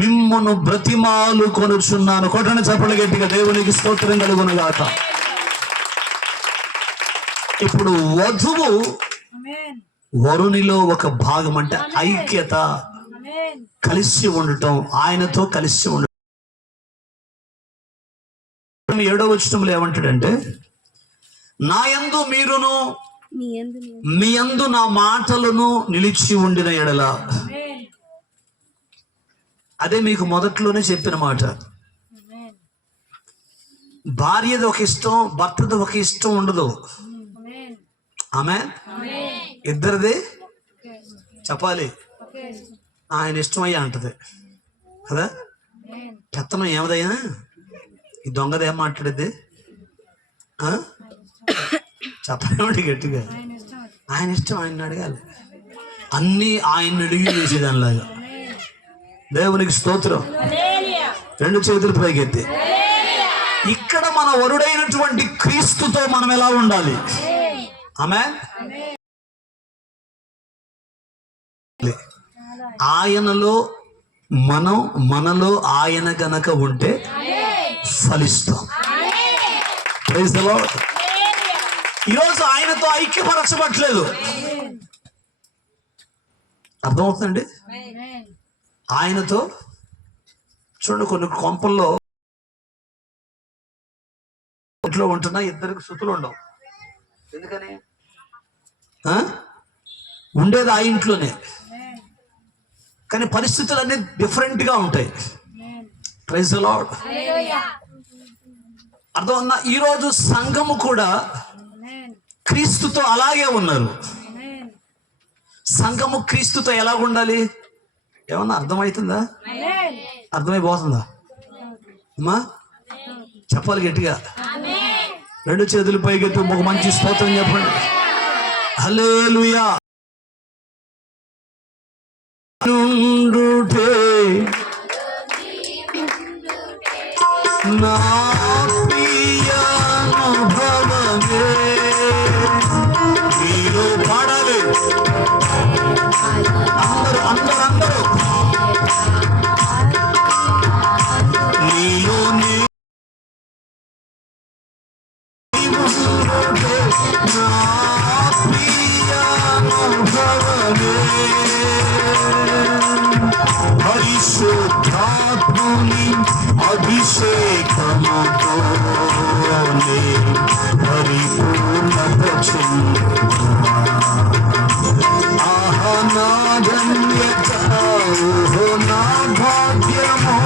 మిమ్మును బ్రతిమాలు కొనుచున్నాను. కొట్టని చప్పలు గట్టిగా దేవునికి స్తోత్రం కలుగును గాక. ఇప్పుడు వధువు వరునిలో ఒక భాగం, అంటే ఐక్యత, కలిసి ఉండటం, ఆయనతో కలిసి ఉండటం. 7వ వచనంలో ఏమంటాడంటే, నా యందు మీరును మీ యందు నా మాటలను నిలిచి ఉండిన ఎడల. అదే మీకు మొదట్లోనే చెప్పిన మాట. భార్యది ఒక ఇష్టం, భర్తది ఒక ఇష్టం ఉండదు. ఆమె ఇద్దరిది చెప్పాలి. ఆయన ఇష్టమయ్యా అంటది కదా. పెత్తనం ఏమదయ్యా, ఈ దొంగది ఏం మాట్లాడేది చెప్పండి గట్టిగా. ఆయన ఇష్టం, ఆయన అడగాలి. అన్నీ ఆయన్ని అడిగి చేసేదానిలాగా. దేవునికి స్తోత్రం. 2 చేతులు పైకెత్తి. ఇక్కడ మన వరుడైనటువంటి క్రీస్తుతో మనం ఎలా ఉండాలి? ఆమేన్. ఆయనలో మనలో ఆయన గనక ఉంటే ఫలిస్తాం. Praise the lord. ఈరోజు ఆయనతో ఐక్యపరచబట్లేదు. అర్థమవుతుందండి? ఆయనతో చూడండి, కొన్ని కొంపల్లో ఇంట్లో ఉంటున్నా ఇద్దరికి సుతులు ఉండవు. ఎందుకని? ఉండేది ఆ ఇంట్లోనే, కానీ పరిస్థితులు అన్ని డిఫరెంట్గా ఉంటాయి. Praise the lord. అర్థం ఉన్నా? ఈరోజు సంఘము కూడా క్రీస్తుతో అలాగే ఉన్నారు. సంఘము క్రీస్తుతో ఎలా ఉండాలి? ఏమన్నా అర్థమవుతుందా? అర్థమైపోతుందా అమ్మా? చెప్పాలి గట్టిగా. 2 చేతులు పైకెత్తి ఒక మంచి స్తోత్రం చెప్పండి. హల్లెలూయా. నుండుటే నా ప్రియ అనుభవమే. నీలో పాడాలి అందరూ అందరూ అందరూ. నీలో పరిశుద్ధాత్ముని అభిషేకముతోనే పరిపూర్ణత ఆహా నా ధన్యత ఓహో నా భాగ్యమో.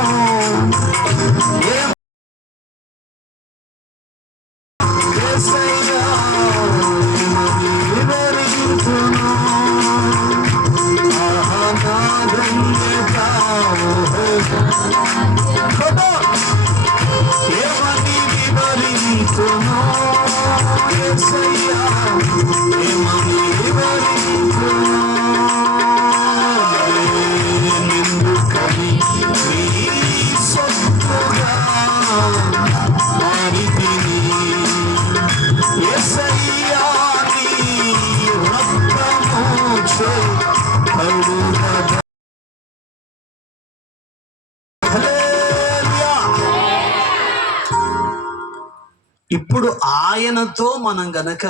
ఇప్పుడు ఆయనతో మనం గనక,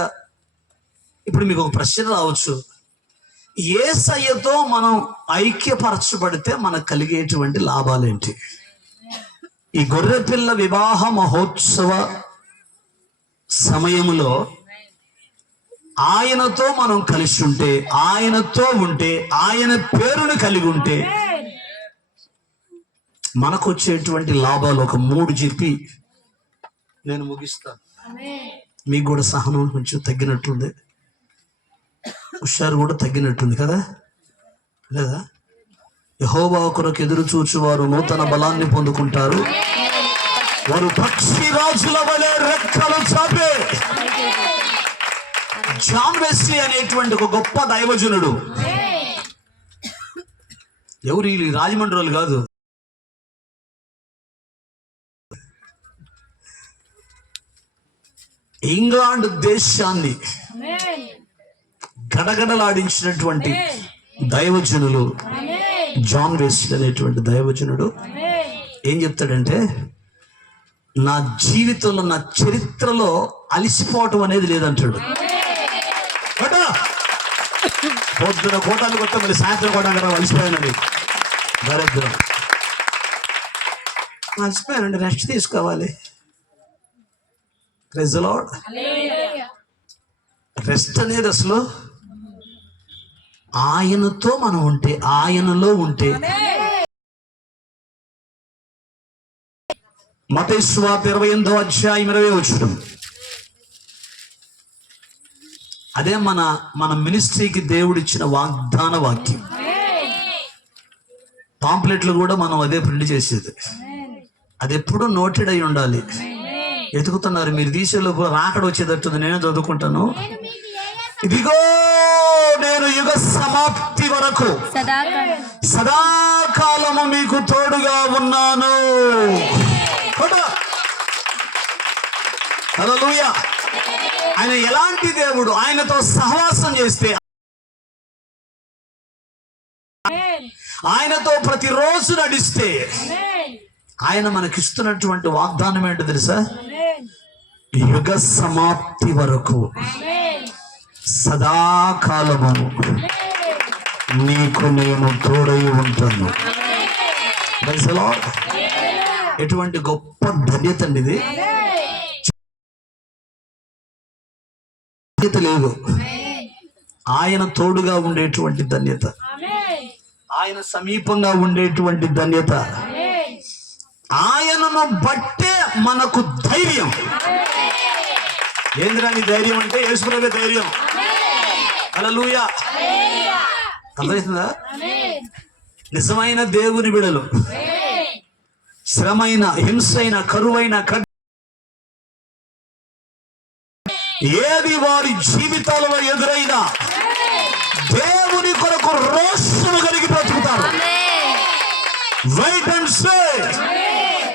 ఇప్పుడు మీకు ఒక ప్రశ్న రావచ్చు, యేసయ్యతో మనం ఐక్యపరచబడితే మనకు కలిగేటువంటి లాభాలేంటి? ఈ గొర్రెపిల్ల వివాహ మహోత్సవ సమయంలో ఆయనతో మనం కలిసి ఉంటే, ఆయనతో ఉంటే, ఆయన పేరును కలిగి ఉంటే మనకు వచ్చేటువంటి లాభాలు ఒక 3 చెప్పి నేను ముగిస్తాను. మీకు కూడా సహనం కొంచెం తగ్గినట్టుంది, హుషారు కూడా తగ్గినట్టుంది కదా, లేదా? యెహోవా కొరకు ఎదురు చూచువారు నూతన బలాన్ని పొందుకుంటారు, వారు పక్షిరాజుల వలె రెక్కలు చాపే. జాన్ వెస్లీ అనేటువంటి ఒక గొప్ప దైవజనుడు, ఎవరు ఈ రాజమండ్రి కాదు, ఇంగ్లాండ్ దేశాన్ని గడగడలాడించినటువంటి దైవజనులు జాన్ వెస్లీ అనేటువంటి దైవజనుడు ఏం చెప్తాడంటే, నా జీవితంలో, నా చరిత్రలో అలిసిపోవటం అనేది లేదంటాడు. పొద్దున కోటానికి కొత్త మళ్ళీ సాయంత్రం కోటానికి అలిసిపోయానండి, దరిద్రం అలిసిపోయానండి, రెస్ట్ తీసుకోవాలి. Praise the lord. రెస్ట్ అనేది అసలు ఆయనతో మనం ఉంటే, ఆయనలో ఉంటే. మత్తయి సువార్త 28వ అధ్యాయం 20వ వచనం. అదే మన మినిస్ట్రీకి దేవుడిచ్చిన వాగ్దాన వాక్యం. పాంప్లెట్లు కూడా మనం అదే ప్రింట్ చేసేది. అది ఎప్పుడూ నోటెడ్ అయి ఉండాలి. ఎతుకుతున్నారు మీరు, తీసేలోపు రాకడ వచ్చేటట్టుంది. నేను చదువుకుంటాను. ఇదిగో నేను యుగ సమాప్తి వరకు సదాకాలము మీకు తోడుగా ఉన్నాను. హల్లెలూయా. ఆయన ఎలాంటి దేవుడు? ఆయనతో సహవాసం చేస్తే, ఆయనతో ప్రతిరోజు నడిస్తే, ఆయన మనకిస్తున్నటువంటి వాగ్దానం ఏంటో తెలుసా? యుగ సమాప్తి వరకు సదాకాలము నీకు నేను తోడై ఉంటాను. ఎటువంటి గొప్ప ధన్యత అండి ఇది. ధన్యత లేదు, ఆయన తోడుగా ఉండేటువంటి ధన్యత, ఆయన సమీపంగా ఉండేటువంటి ధన్యత. ఆయనను బట్టే మనకు ధైర్యం. ఏందిరా నీ ధైర్యం అంటే? యేసుప్రభువే ధైర్యం. హల్లెలూయా. అర్థమవుతుందా? నిజమైన దేవుని బిడ్డలు శ్రమైన, హింసైన, కరువైన, ఏది వారి జీవితాలలో ఎదురైనా దేవుని కొరకు రోషము కలిగి బ్రతుకుతారు. వెయిట్ అండ్ సే,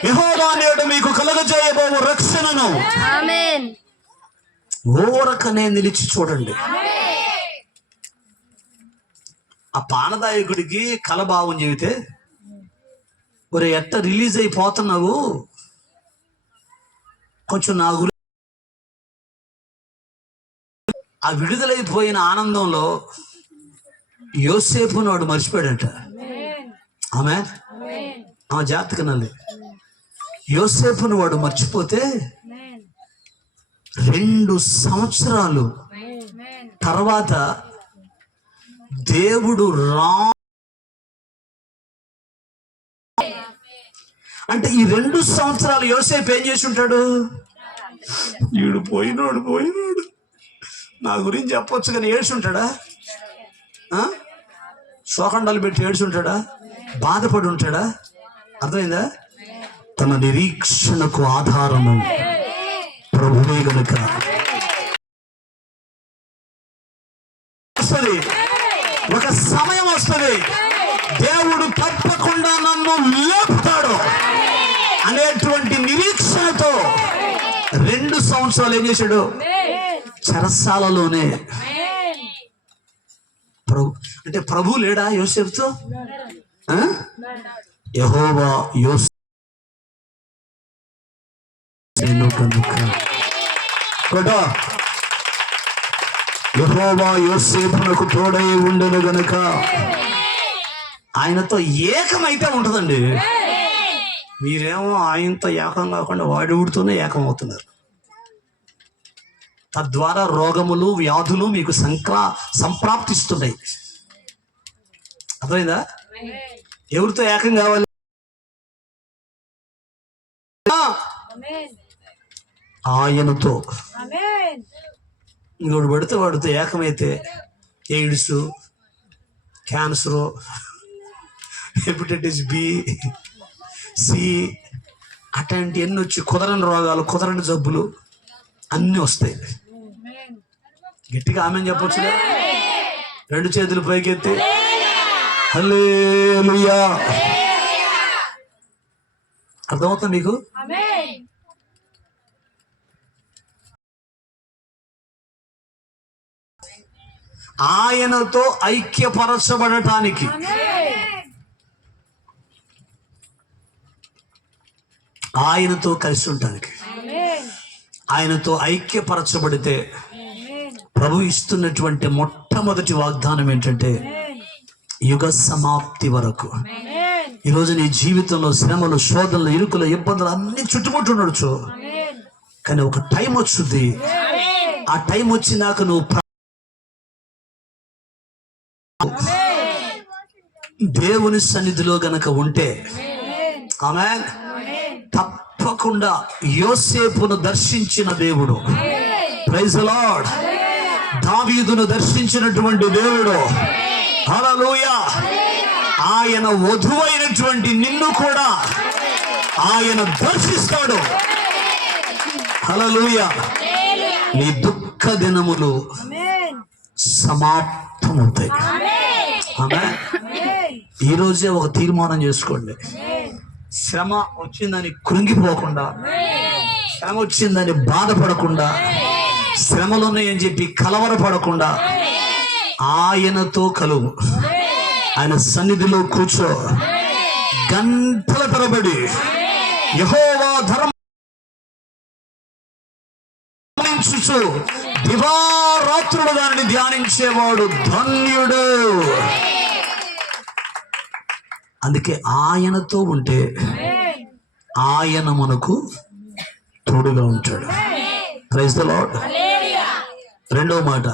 యెహోవా నేడు మీకు కలుగజేయబోవు రక్షణను ఆమేన్. ఓరకనే నిలిచి చూడండి. ఆ పానదాయకుడికి కలభావం చెబితే, ఒరే ఎట్ట రిలీజ్ అయిపోతున్నావు, కొంచెం నా గురించి. ఆ విడుదలైపోయిన ఆనందంలో యోసేపును వాడు మర్చిపోయాడంట. ఆమె జాగ్రత్తగా నల్లి. యోసేపును వాడు మర్చిపోతే 2 సంవత్సరాలు తర్వాత దేవుడు అంటే ఈ 2 సంవత్సరాలు యోసేపు ఏం చేసి ఉంటాడు? వీడు పోయినాడు నా గురించి చెప్పొచ్చు కానీ ఏడ్చి ఉంటాడా? శోకండాలు పెట్టి ఏడ్చి ఉంటాడా? బాధపడి ఉంటాడా? అర్థమైందా? తన నిరీక్షణకు ఆధారము ప్రభువే గనుక వస్తుంది. ఒక సమయం వస్తుంది, దేవుడు తప్పకుండా నన్ను లేపుతాడు అనేటువంటి నిరీక్షణతో 2 సంవత్సరాలు ఏం చేశాడు? చెరసాలలోనే. అంటే ప్రభు లేడా యోసేపుతో? యెహోవా యెహోవా యోసేపునకు తోడై ఉండెను గనుక ఆయనతో ఏకమైతే ఉంటుందండి. మీరేమో ఆయనతో ఏకం కాకుండా వాడివుడితోనే ఏకం అవుతున్నారు. తద్వారా రోగములు వ్యాధులు మీకు సంప్రాప్తిస్తున్నాయి. అర్థమైందా? ఎవరితో ఏకం కావాలి? ఆయనతో. ఇంకోటి పడితే వాడితో ఏకమైతే AIDS, cancer, hepatitis B, C అట్లాంటి ఎన్ని వచ్చి కుదరని రోగాలు, కుదరని జబ్బులు అన్నీ వస్తాయి. గట్టిగా ఆమెను చెప్పొచ్చు. 2 చేతులు పైకెత్తి హల్లెలూయా. అర్థమవుతుంది మీకు? ఆయనతో ఐక్యపరచబడటానికి ఆయనతో కలిసి ఉండటానికి ఆయనతో ఐక్యపరచబడితే ప్రభు ఇస్తున్నటువంటి మొట్టమొదటి వాగ్దానం ఏంటంటే యుగ సమాప్తి వరకు. ఈరోజు నీ జీవితంలో శ్రమలు, శోధనలు, ఇరుకులు, ఇబ్బందులు అన్ని చుట్టుముట్టు ఉండొచ్చు, కానీ ఒక టైం వస్తుంది. ఆ టైం వచ్చినాక నువ్వు దేవుని సన్నిధిలో గనక ఉంటే ఆమేన్, తప్పకుండా యోసేపును దర్శించిన దేవుడు, ప్రైజ్ ది లార్డ్, దావీదును దర్శించినటువంటి దేవుడు, హల్లెలూయా, ఆయన వధువైనటువంటి నిన్ను కూడా ఆయన దర్శిస్తాడు. హల్లెలూయా. నీ దుఃఖ దినములు సమాప్తమవుతాయి. ఆమేన్. ఈ రోజే ఒక తీర్మానం చేసుకోండి. శ్రమ వచ్చిందని కృంగిపోకుండా, శ్రమ వచ్చిందని బాధపడకుండా, శ్రమలోనే అని చెప్పి కలవరపడకుండా ఆయనతో కలువు. ఆయన సన్నిధిలో కూర్చో. గంటల తరబడి యెహోవా ధర్మం దివారాత్రుడు దానిని ధ్యానించేవాడు ధన్యుడు. అందుకే ఆయనతో ఉంటే ఆయన మనకు తోడుగా ఉంటాడు. Praise the lord. 2వ మాట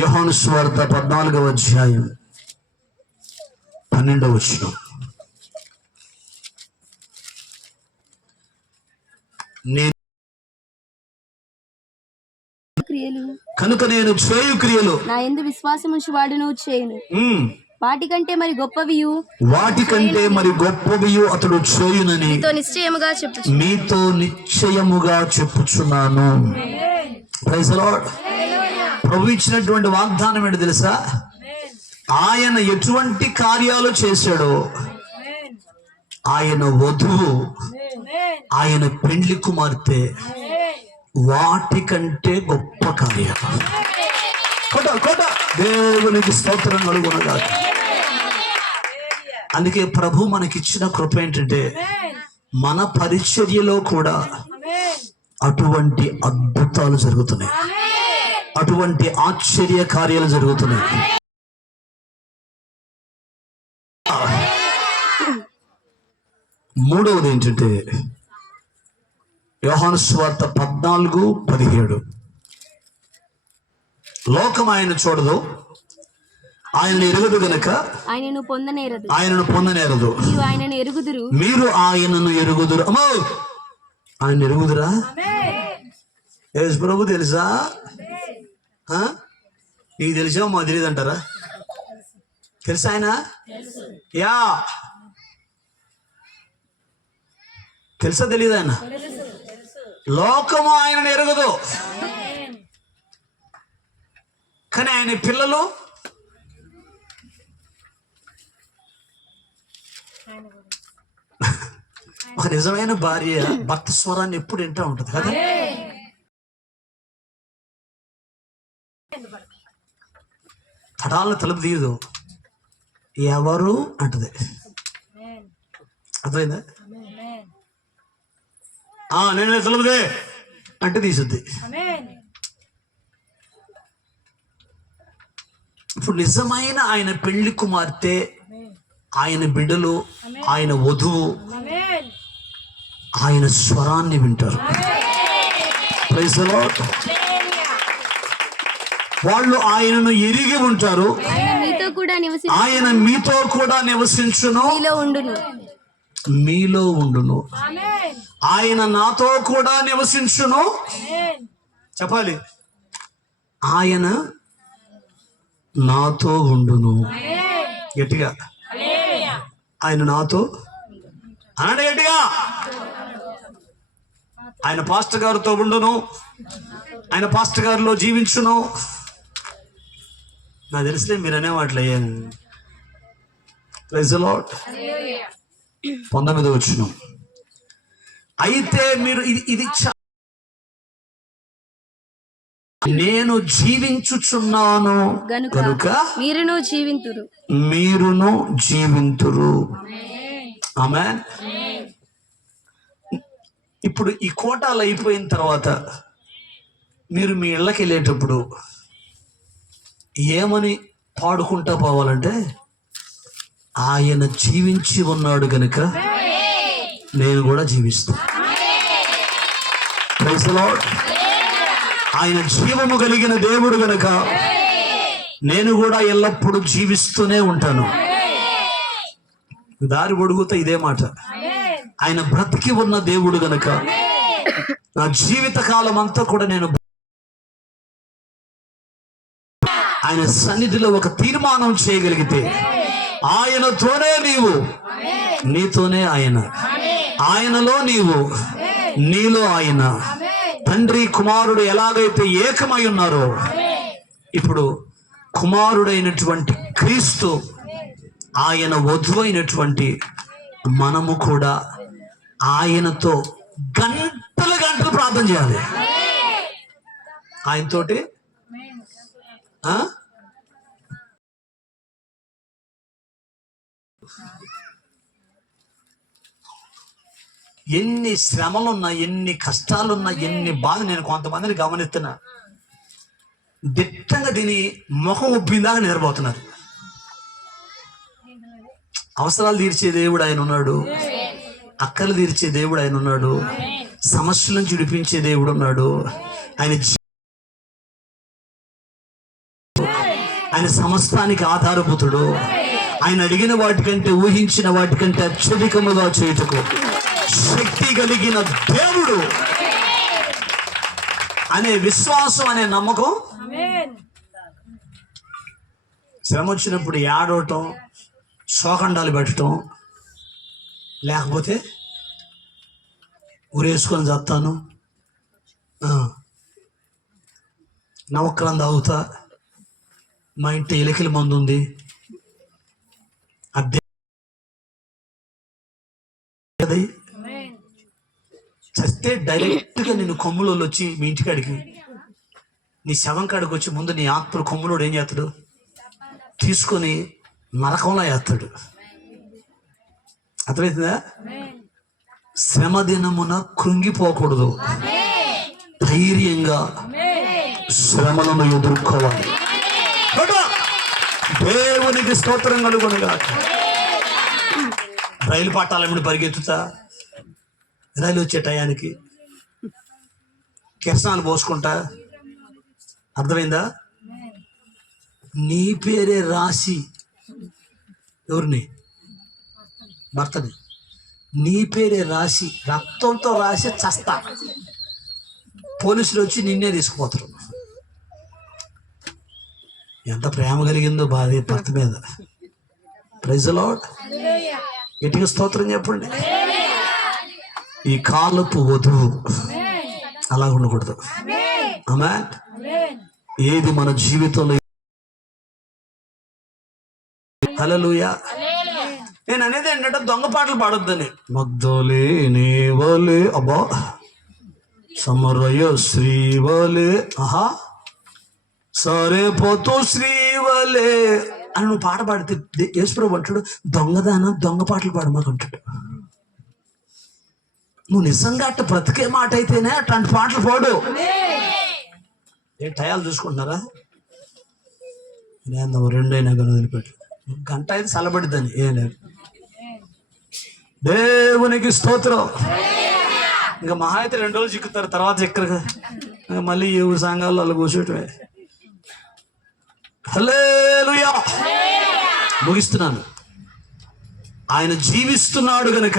యోహాను సువార్త 14వ అధ్యాయం 12వ వచనం. కనుక నేను చేయు క్రియలు నా యందు విశ్వాసం ఉంచి వాడును చేయును. వాటికంటే మరి గొప్పవియు అతడు చేయునని మీతో నిశ్చయముగా చెప్పుచున్నాను. Praise the lord. ప్రభు ఇచ్చినటువంటి వాగ్దానం ఏంటి తెలుసా? ఆయన ఎటువంటి కార్యాలు చేశాడో ఆయన వధువు, ఆయన పెండ్లి కుమార్తె వాటికంటే గొప్ప కార్యం. దేవునికి స్తోత్రం కలుగునగా. అందుకే ప్రభు మనకిచ్చిన కృప ఏంటంటే మన పరిచర్యలో కూడా అటువంటి అద్భుతాలు జరుగుతున్నాయి, అటువంటి ఆశ్చర్య కార్యాలు జరుగుతున్నాయి. మూడవది ఏంటంటే యోహాను సువార్త 14:17. లోకం ఆయన చూడదు, ఆయనను ఎరుగదు గనక ఆయనను పొందనేరదు. మీరు ఆయనను ఎరుగుదురు. అమ్మో, ఆయన ఎరుగుదురా? యేసు ప్రభు తెలుసా? నీకు తెలుసా? మా తెలియదు అంటారా? తెలుసా ఆయన? యా, తెలుసా తెలియదు? ఆయన లోకము ఆయనను ఎరుగదు, కానీ ఆయన పిల్లలు ఒక నిజమైన భార్య భర్త స్వరాన్ని ఎప్పుడు వింటూ ఉంటుంది కదా. తడాలను తలుపు తీయదు, ఎవరు అంటది. అర్థమైందా? నేనే తలుపుదే అంటే తీసుద్ది. ఇప్పుడు నిజమైన ఆయన పెళ్లి కుమార్తె, ఆయన బిడ్డలు, ఆయన వధువు ఆయన స్వరాన్ని వింటారు. Praise the lord. వాళ్ళు ఆయనను ఎరిగి ఉంటారు. ఆయన మీతో కూడా నివసించును, మీలో ఉండును. ఆయన నాతో కూడా నివసించును. చెప్పాలి, ఆయన నాతో ఉండును. గట్టిగా, ఆయన నాతో అనండి గట్టిగా. ఆయన పాస్టర్ గారితో ఉండును, ఆయన పాస్టర్ గారిలో జీవించును. నాకు తెలిసిలే మీరు అనేవాట్లే. Praise the Lord. 19వ వచనం. అయితే మీరు ఇది నేను జీవించుచున్నాను కనుక మీరును జీవింతురు. ఆమేన్. ఇప్పుడు ఈ కోటాలు అయిపోయిన తర్వాత మీరు మీ ఇళ్ళకి వెళ్ళేటప్పుడు ఏమని పాడుకుంటా పోవాలంటే, ఆయన జీవించి ఉన్నాడు గనుక నేను కూడా జీవిస్తాను. Praise the lord. ఆయన జీవము కలిగిన దేవుడు గనుక నేను కూడా ఎల్లప్పుడూ జీవిస్తూనే ఉంటాను. దారి పొడుగుతా ఇదే మాట. ఆయన బ్రతికి ఉన్న దేవుడు గనుక నా జీవిత కాలం అంతా కూడా నేను ఆయన సన్నిధిలో ఒక తీర్మానం చేయగలిగితే, ఆయనతోనే నీవు, నీతోనే ఆయన, ఆయనలో నీవు, నీలో ఆయన, తండ్రి కుమారుడు ఎలాగైతే ఏకమై ఉన్నారో, ఇప్పుడు కుమారుడైనటువంటి క్రీస్తు, ఆయన వధువైనటువంటి మనము కూడా ఆయనతో గంటలు ప్రార్థన చేయాలి. ఆయనతోటి ఎన్ని శ్రమలున్నా, ఎన్ని కష్టాలున్నా, ఎన్ని బాధ, నేను కొంతమందిని గమనిస్తున్నా, దిట్టంగా దీని ముఖం ఉబ్బిందాగా నిద్రపోతున్నారు. అవసరాలు తీర్చే దేవుడు ఆయన ఉన్నాడు, అక్కలు తీర్చే దేవుడు ఆయన ఉన్నాడు, సమస్యల నుంచి విడిపించే దేవుడు ఉన్నాడు. ఆయన సమస్తానికి ఆధారభూతుడు. ఆయన అడిగిన వాటికంటే, ఊహించిన వాటికంటే అత్యధికముగా చేయుటకు శక్తి కలిగిన దేవుడు అనే విశ్వాసం, అనే నమ్మకం. శ్రమ వచ్చినప్పుడు ఏడవటం, శోకండాలు పెట్టడం, లేకపోతే ఊరేసుకొని చేస్తాను, నవక్కలం తాగుతా, మా ఇంటి ఎలికల మందు ఉంది, అది చస్తే డైరెక్ట్గా నేను కొమ్ములోళ్ళు వచ్చి మీ ఇంటికాడికి నీ శవం కాడికి వచ్చి ముందు నీ ఆత్మలు కొమ్ములోడు ఏం చేస్తాడు, తీసుకొని నరకంలో వేస్తాడు. అర్థమవుతుందా? శ్రమ దినమున కృంగిపోకూడదు, ధైర్యంగా శ్రమలను ఎదుర్కోవాలి. దేవునికి స్తోత్రం కలుగునుగా. రైలు పట్టాలమ్మడి పరిగెత్తుతా, రైలు వచ్చే టయానికి కిరసనాలు పోసుకుంటా. అర్థమైందా? నీ పేరే రాసి, ఎవరిని? భర్తని. నీ పేరే రాసి రక్తంతో రాసి చస్తా, పోలీసులు వచ్చి నిన్నే తీసుకుపోతారు. ఎంత ప్రేమ కలిగిందో భార్య భర్త మీద. Praise the lord. గట్టిగా స్తోత్రం చెప్పండి. ఈ కాలపు వధువు అలా ఉండకూడదు. ఆమేన్. ఏది మన జీవితంలో, హల్లెలూయా. నేను అనేది ఏంటంటే దొంగ పాటలు పాడొద్దని. మగ్దలేని వలే, అబ్బా సమరయ శ్రీవలే, ఆహా సరే పోతూ శ్రీవలే అని నువ్వు పాట పాడితే యేసుప్రభు అంటాడు, దొంగదాన దొంగ పాటలు పాడమాకు అంటాడు. నువ్వు నిజంగా అట్ట బ్రతికే మాట అయితేనే అట్లాంటి పాటలు పాడు. ఏ టయాలు చూసుకుంటున్నారా? నేను 2 అయినా కానీ వదిలిపెట్టు, గంట అయితే చల్లబడిద్దని. ఏ లేదు. దేవునికి స్తోత్రం. ఇంకా మహా అయితే 2 రోజులు చిక్కుతారు, తర్వాత చిక్కరు. మళ్ళీ ఏ సంఘాల్లో అలా కూర్చోటమే. హల్లెలూయా. ముగిస్తున్నాను. ఆయన జీవిస్తున్నాడు గనుక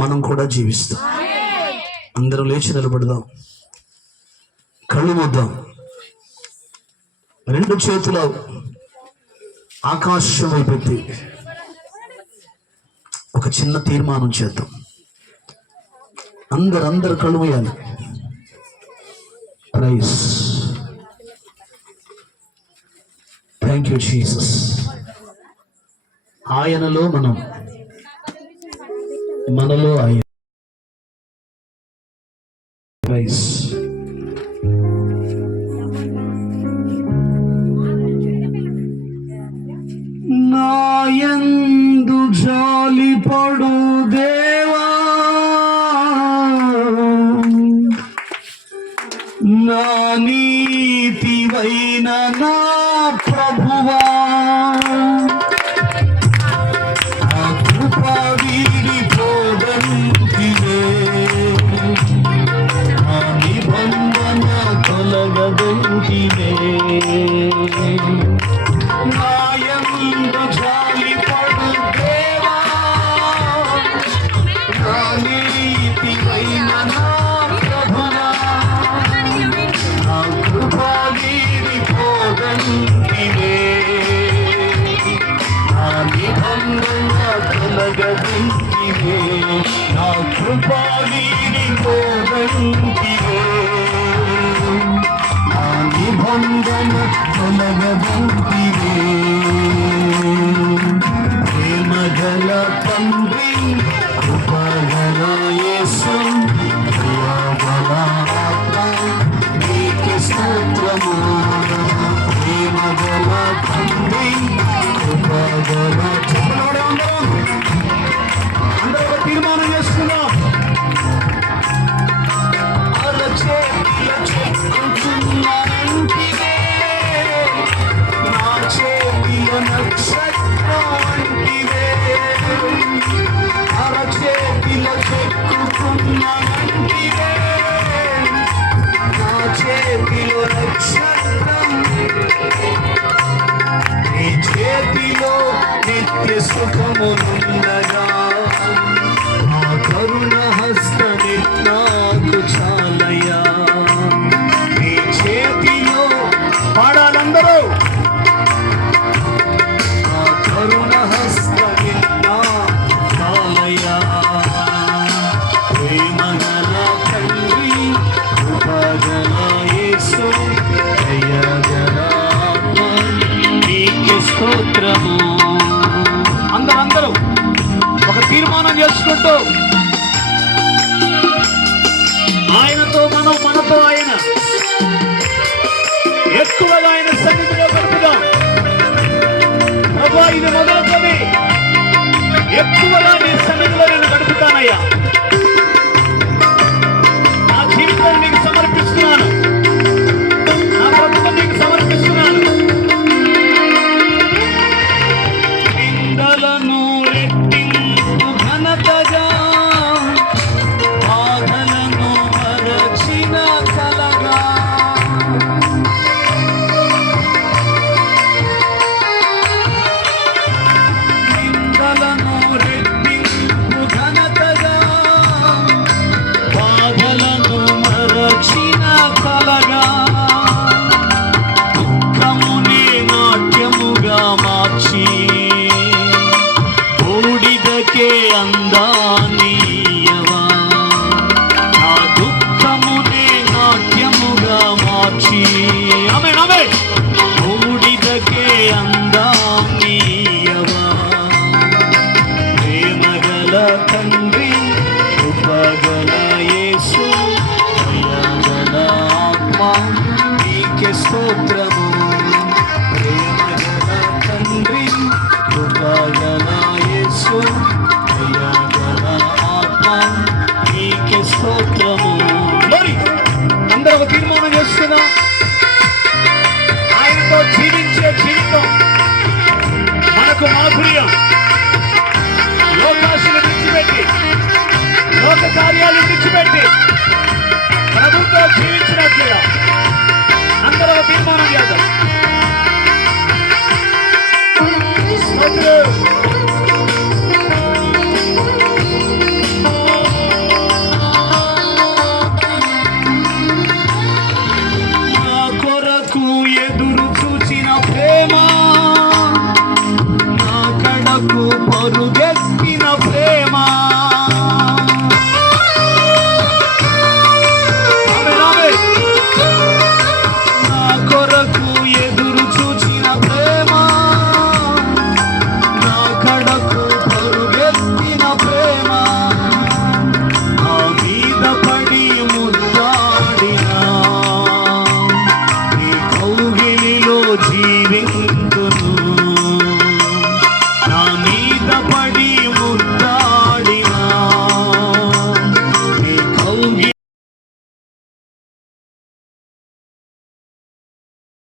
మనం కూడా జీవిస్తాం. అందరం లేచి నిలబడదాం, కళ్ళు మూద్దాం, 2 చేతులు ఆకాశం వైపెత్తి ఒక చిన్న తీర్మానం చేద్దాం. అందరు కళ్ళు మూయాలి. ప్రైజ్. Thank you Jesus. ఆయనలో మనం, మనలో ఆయన. ప్రైజ్. నాయందు జాలిపడు దేవా, నా నీతివైన నా ప్రభువా, నా కృప వీడిపోదంటివే, నా నిబంధన తొలగదంటివే. నాయందు జాలిపడు దేవా, నా నీతివైన నా ప్రభువా, నా కృప వీడిపోదంటివే, నా నిబంధన తొలగదంటివే, నా కృప వీడిపోదంటివే, నా నిబంధన తొలగదంటివే. ప్రేమగల తండ్రి, కృపగల యేసు, దయగల ఆత్మ, నీకే స్తోత్రము. ప్రేమగల తండ్రి, కృపగల, అందరూ తీర్మానం చేసుకున్నాం. అరచేతిలో చెక్కుతున్నానంటివే, నా చేతిలో నక్షత్రం అంటివే. చేసుకుంటూ ఆయనతో మనతో ఆయన ఎక్కువగా ఆయన సన్నిధిలో గడుపుదాం. ప్రభా, ఇది మొదలుకొని ఎక్కువగా నీ సన్నిధిలో నేను గడుపుతానయ్యా. నా జీవితం నీకు సమర్పిస్తున్నాను, నా బ్రతుకు నీకు సమర్పిస్తున్నాను. నిందలను రెట్టింపు ఘనతగా, బాధలను మరచిన కలగా, నిందలను రెట్టింపు ఘనతగా, బాధలను మరచిన కలగా, దుఃఖమునే నాట్యముగా మార్చి బూడిదకే అందానియవా. నా దుఃఖమునే నాట్యముగా మార్చి ఆమేన్ ఆమేన్ బూడిదకే అందానియవా. ప్రేమగల తండ్రి, కృపగల యేసు, దయగల ఆత్మ, నీకే స్తోత్రము. ప్రేమగల తండ్రి, కృపగల యేసు, దయగల ఆత్మ, నీకే స్తోత్రము. మరి అందరూ ఒక తీర్మానం చేస్తున్నాం, ఆయనతో జీవించే జీవితం మనకు మాధుర్యం. లోకాశలు విడిచిపెట్టి, లోక కార్యాలు విడిచిపెట్టి ప్రభుతో జీవించినట్లుగా అందరూ ఒక తీర్మానం చేద్దాం. స్తోత్రం. నా కొరకు ఎదురు చూచిన ప్రేమ, నా కడకు పరుగే